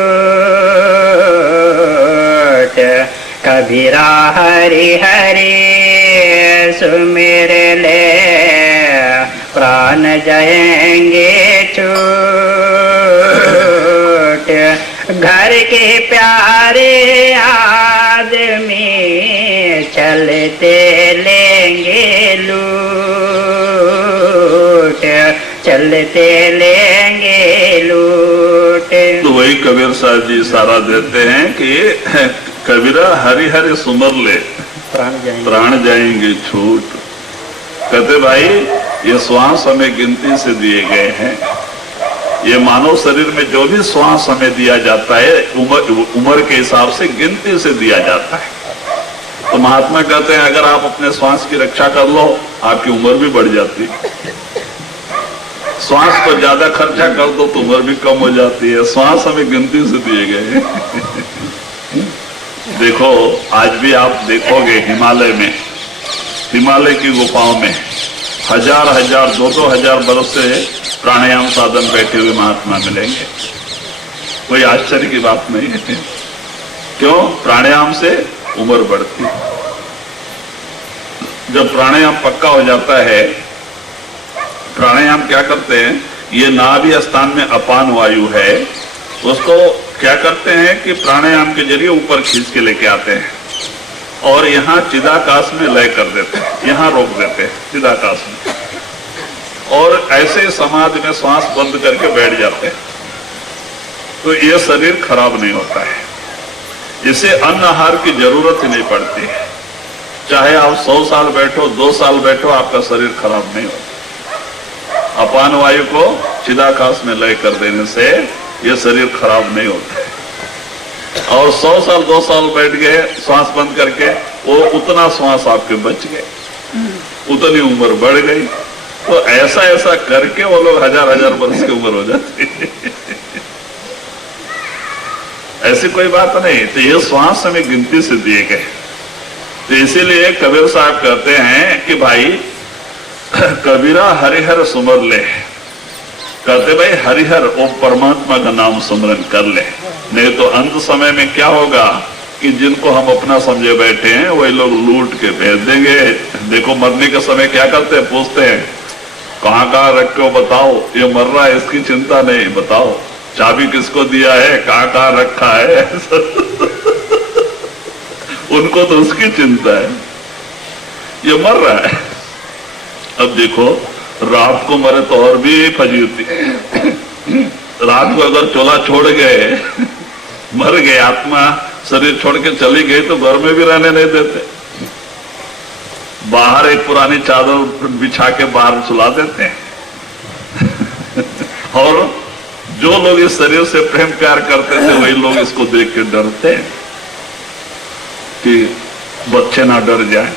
कबीरा हरे हरे सुमिर ले, प्राण जाएंगे छूट। घर के प्यारे आदमी चलते लेंगे लूट, चलते लेंगे लूट। तो वही कबीर साहब जी इशारा देते हैं कि कबीरा हरि हरि सुमर ले, प्राण जाएंगे छूट। कहते भाई ये श्वास हमें गिनती से दिए गए हैं। ये मानव शरीर में जो भी श्वास हमें दिया जाता है उम्र के हिसाब से गिनती से दिया जाता है। तो महात्मा कहते हैं अगर आप अपने श्वास की रक्षा कर लो आपकी उम्र भी बढ़ जाती है। श्वास पर ज्यादा खर्चा कर दो तो उम्र भी कम हो जाती है। श्वास हमें गिनती से दिए गए हैं। देखो आज भी आप देखोगे हिमालय में, हिमालय की गुफाओं में हजार हजार 2-2 बरस से प्राणायाम साधन बैठे हुए महात्मा मिलेंगे। कोई आश्चर्य की बात नहीं है। क्यों? प्राणायाम से उम्र बढ़ती है। जब प्राणायाम पक्का हो जाता है, प्राणायाम क्या करते हैं, ये नाभि स्थान में अपान वायु है, उसको क्या करते हैं कि प्राणायाम के जरिए ऊपर खींच के लेके आते हैं और यहाँ चिदाकाश में लय कर देते हैं, यहाँ रोक देते हैं चिदाकाश में, और ऐसे समाधि में श्वास बंद करके बैठ जाते हैं। तो ये शरीर खराब नहीं होता है, इसे अन्न आहार की जरूरत ही नहीं पड़ती है। चाहे आप 100 साल बैठो, 2 साल बैठो, आपका शरीर खराब नहीं होता। अपान वायु को चिदाकाश में लय कर देने से यह शरीर खराब नहीं होता है। और 100 साल 2 साल बैठ गए श्वास बंद करके, वो उतना श्वास आपके बच गए, उतनी उम्र बढ़ गई। तो ऐसा ऐसा करके वो लोग हजार वर्ष की उम्र हो जाती है। ऐसी कोई बात नहीं। तो ये श्वास हमें गिनती से दिए गए। तो इसीलिए कबीर साहब कहते हैं कि भाई कबीरा हरिहर सुमर ले। कहते भाई हरिहर ओ परमात्मा का नाम सुमरन कर ले, नहीं तो अंत समय में क्या होगा कि जिनको हम अपना समझे बैठे हैं वही लोग लूट के भेज देंगे। देखो मरने के समय क्या करते हैं, पूछते हैं कहाँ कहाँ रखे हो बताओ, ये मर रहा है इसकी चिंता नहीं, बताओ चाबी किसको दिया है, कहाँ कहाँ रखा है। उनको तो उसकी चिंता है, ये मर रहा है। अब देखो रात को मरे तो और भी फजीती। रात को अगर चोला छोड़ गए, मर गए, आत्मा शरीर छोड़ के चली गई तो घर में भी रहने नहीं देते। बाहर एक पुरानी चादर बिछा के बाहर सुला देते हैं। और जो लोग इस शरीर से प्रेम प्यार करते थे वही लोग इसको देख के डरते हैं कि बच्चे ना डर जाए,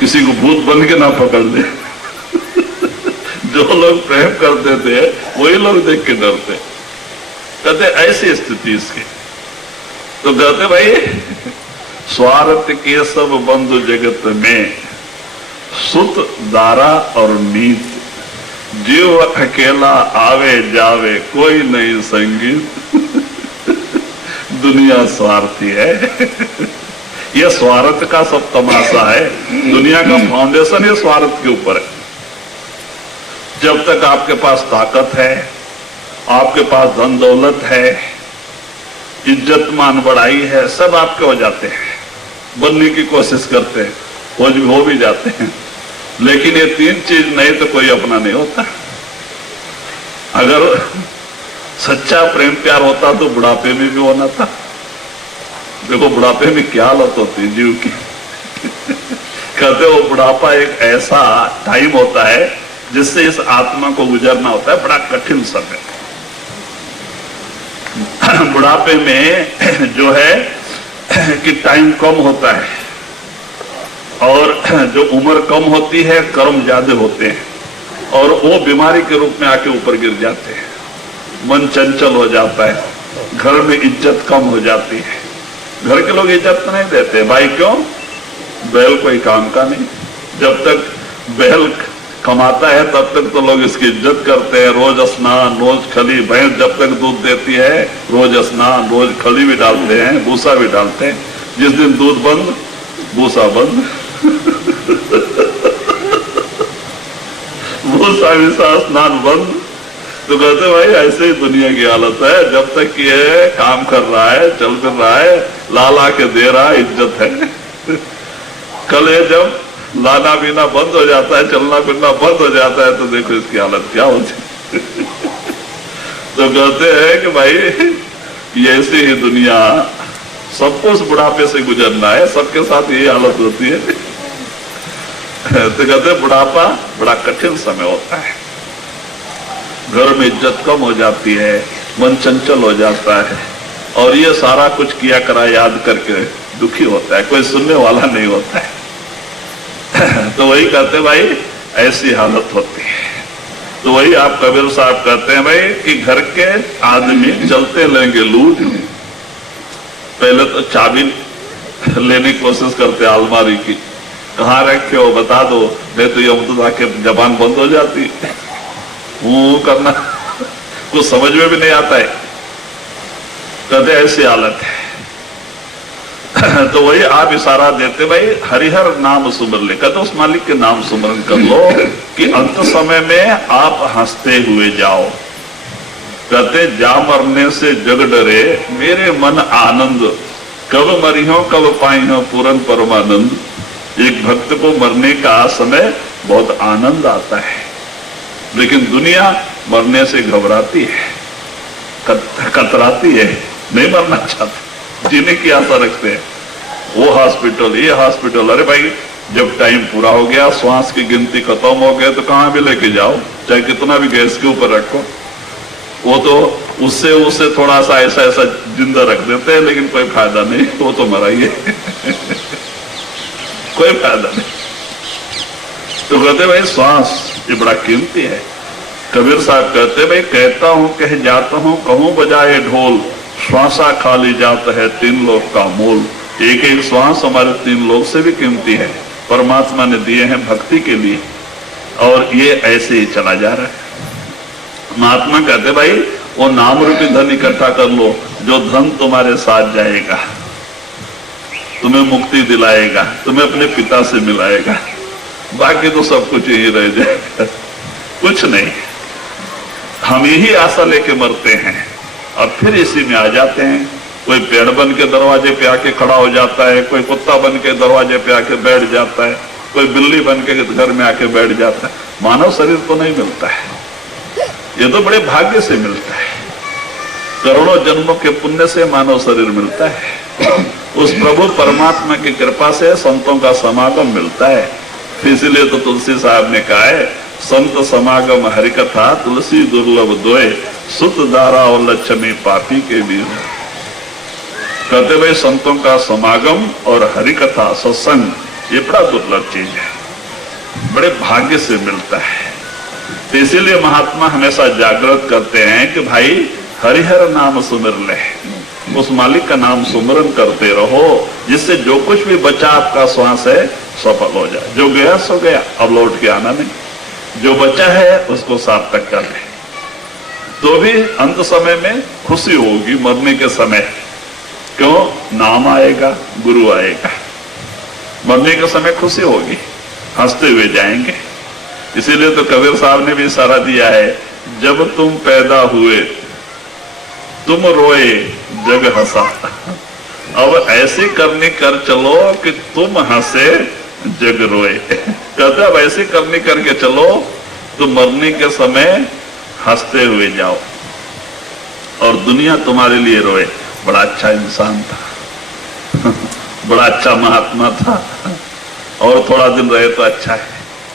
किसी को भूत बन के ना पकड़ ले। जो लोग प्रेम करते थे वही लोग देख के डरते। कहते ऐसी स्थिति इसकी। तो कहते भाई स्वार्थ के सब बंधु जगत में सुत दारा और नीत, जीव अकेला आवे जावे कोई नहीं संगीत। दुनिया स्वार्थी है। यह स्वार्थ का सब तमाशा है। दुनिया का फाउंडेशन ये स्वार्थ के ऊपर है। जब तक आपके पास ताकत है, आपके पास धन दौलत है, इज्जत मान बढ़ाई है, सब आपके हो जाते हैं, बनने की कोशिश करते हैं, हो भी जाते हैं। लेकिन ये 3 चीज नहीं तो कोई अपना नहीं होता। अगर सच्चा प्रेम प्यार होता तो बुढ़ापे में भी होना था। देखो बुढ़ापे में क्या हालत होती है जीव की। कहते वो बुढ़ापा एक ऐसा टाइम होता है जिससे इस आत्मा को गुजरना होता है बड़ा कठिन समय। बुढ़ापे में जो है कि टाइम कम होता है और जो उम्र कम होती है कर्म ज्यादा होते हैं और वो बीमारी के रूप में आके ऊपर गिर जाते हैं, मन चंचल हो जाता है, घर में इज्जत कम हो जाती है। घर के लोग इज्जत नहीं देते भाई, क्यों? बैल कोई काम का नहीं। जब तक बैल कमाता है तब तक तो लोग इसकी इज्जत करते हैं, रोज स्नान रोज खली। भैंस जब तक दूध देती है रोज स्नान रोज खली भी डालते हैं, भूसा भी डालते हैं। जिस दिन दूध बंद भूसा बंद भूसा भी स्नान बंद। तो कहते भाई ऐसे ही दुनिया की हालत है, जब तक ये काम कर रहा है, चल फिर रहा है, ला के दे रहा है, इज्जत है। कल ये जब लाना पीना बंद हो जाता है, चलना फिरना बंद हो जाता है, तो देखो इसकी हालत क्या होती। तो कहते हैं कि भाई ये ऐसी ही दुनिया, सबको उस बुढ़ापे से गुजरना है, सबके साथ यही हालत होती है। तो कहते हैं बुढ़ापा बड़ा कठिन समय होता है, घर में इज्जत कम हो जाती है, मन चंचल हो जाता है और ये सारा कुछ किया करा याद करके दुखी होता है, कोई सुनने वाला नहीं होता है। तो वही कहते भाई ऐसी हालत होती है। तो वही आप कबीर साहब कहते हैं भाई कि घर के आदमी चलते लेंगे लूट, पहले तो चाबी लेने की कोशिश करते अलमारी की, कहाँ रखे हो बता दो, नहीं तो ये जाके जबान बंद हो जाती, वो करना कुछ समझ में भी नहीं आता है। कहते ऐसी हालत है। तो वही आप इशारा देते भाई हरिहर नाम सुमर ले, कहते उस मालिक के नाम सुमरन कर लो कि अंत समय में आप हंसते हुए जाओ। कहते जा मरने से जग डरे मेरे मन आनंद, कब मरी हो कब पाई हो पूरन परमानंद। एक भक्त को मरने का समय बहुत आनंद आता है, लेकिन दुनिया मरने से घबराती है, कतराती है, नहीं मरना चाहती, जीने की आशा रखते हैं। वो हॉस्पिटल ये हॉस्पिटल, अरे भाई जब टाइम पूरा हो गया, श्वास की गिनती खत्म हो गया तो कहाँ भी लेके जाओ, चाहे कितना भी गैस के ऊपर रखो, वो तो उससे थोड़ा सा ऐसा जिंदा रख देते हैं, लेकिन कोई फायदा नहीं, वो तो मरा ही है। कोई फायदा नहीं। तो कहते भाई श्वास ये बड़ा कीमती है। कबीर साहब कहते भाई कहता हूं कह जाता हूं कहूं बजाए ढोल, श्वासा खाली जाता है तीन लोग का मोल। एक एक श्वास हमारे तीन लोग से भी कीमती है, परमात्मा ने दिए हैं भक्ति के लिए, और ये ऐसे ही चला जा रहा है। महात्मा कहते भाई वो नाम रूपी धन इकट्ठा कर लो, जो धन तुम्हारे साथ जाएगा, तुम्हें मुक्ति दिलाएगा, तुम्हें अपने पिता से मिलाएगा, बाकी तो सब कुछ यही रह जाएगा, कुछ नहीं। हम यही आशा लेके मरते हैं और फिर इसी में आ जाते हैं। कोई पेड़ बन के दरवाजे पे आके खड़ा हो जाता है, कोई कुत्ता बन के दरवाजे पे आके बैठ जाता है, कोई बिल्ली बन के घर में आके बैठ जाता है। मानव शरीर तो नहीं मिलता है, ये तो बड़े भाग्य से मिलता है, करोड़ों जन्मों के पुण्य से मानव शरीर मिलता है। उस प्रभु परमात्मा की कृपा से संतों का समागम मिलता है। इसीलिए तो तुलसी साहब ने कहा है संत समागम हरिकथा तुलसी दुर्लभ दोए, सुत दारा और लक्ष्मी पापी के बीच। कहते भाई संतों का समागम और हरिकथा सत्संग ये बड़ा दुर्लभ चीज है, बड़े भाग्य से मिलता है। तो इसीलिए महात्मा हमेशा जागृत करते हैं कि भाई हरिहर नाम सुमिर ले, उस मालिक का नाम सुमरन करते रहो, जिससे जो कुछ भी बचा आपका श्वास है सफल हो जाए। जो गया सो गया, अब लौट के आना नहीं, जो बचा है उसको सार्थक कर ले, तो भी अंत समय में खुशी होगी। मरने के समय क्यों? नाम आएगा, गुरु आएगा, मरने के समय खुशी होगी, हंसते हुए जाएंगे। इसीलिए तो कबीर साहब ने भी इशारा दिया है, जब तुम पैदा हुए तुम रोए जग हंसा। अब ऐसी करनी कर चलो कि तुम हंसे जग रोए। कहते अब ऐसी करनी करके चलो तो मरने के समय हंसते हुए जाओ और दुनिया तुम्हारे लिए रोए। बड़ा अच्छा इंसान था, बड़ा अच्छा महात्मा था, और थोड़ा दिन रहे तो अच्छा है,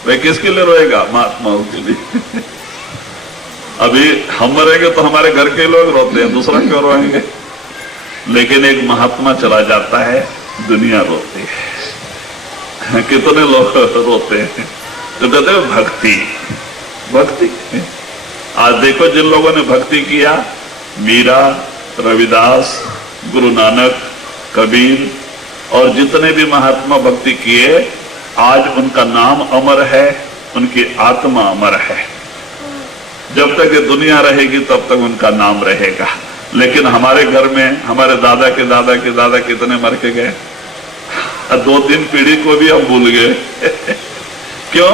भाई किसके लिए रोएगा? महात्माओं के लिए। अभी हम मरेंगे तो हमारे घर के लोग रोते हैं, दूसरा क्यों रोएंगे? लेकिन एक महात्मा चला जाता है, दुनिया रोती है। कितने लोग रोते हैं? तो कहते हैं भक्ति, भक्ति। आज देखो जिन लोगों ने भक्ति किया, मीरा, रविदास, गुरु नानक, कबीर और जितने भी महात्मा भक्ति किए, आज उनका नाम अमर है, उनकी आत्मा अमर है। जब तक ये दुनिया रहेगी तब तक उनका नाम रहेगा। लेकिन हमारे घर में हमारे दादा के दादा के दादा कितने मर के गए, 2-3 पीढ़ी को भी हम भूल गए। क्यों?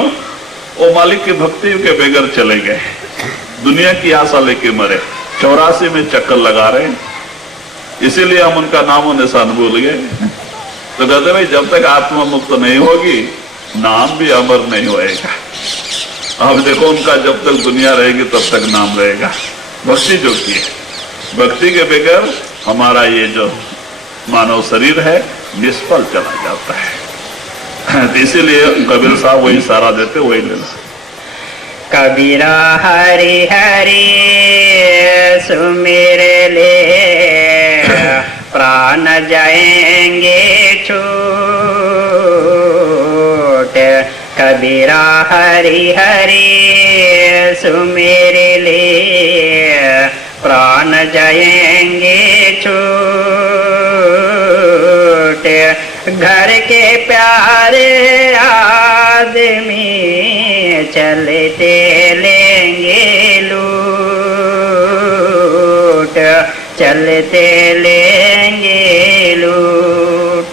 वो मालिक की भक्ति के बगैर चले गए, दुनिया की आशा लेके मरे, 84 में चक्कर लगा रहे, इसीलिए हम उनका नामो निशान भूल गए। तो कहते भाई जब तक आत्मा मुक्त नहीं होगी, नाम भी अमर नहीं होएगा। अब देखो उनका जब तक दुनिया रहेगी तब तक नाम रहेगा। भक्ति जो की है, भक्ति के बगैर हमारा ये जो मानव शरीर है निष्फल चला जाता है। तो इसीलिए कबीर साहब वही सारा देते, वही लेना। कबीरा हरि हरि सुमिर ले, प्राण जाएंगे छूट। कबीरा हरि हरि सुमिर ले, प्राण जाएंगे छूट। घर के प्यारे आदमी चलते लेंगे लूट, चलते लेंगे लूट।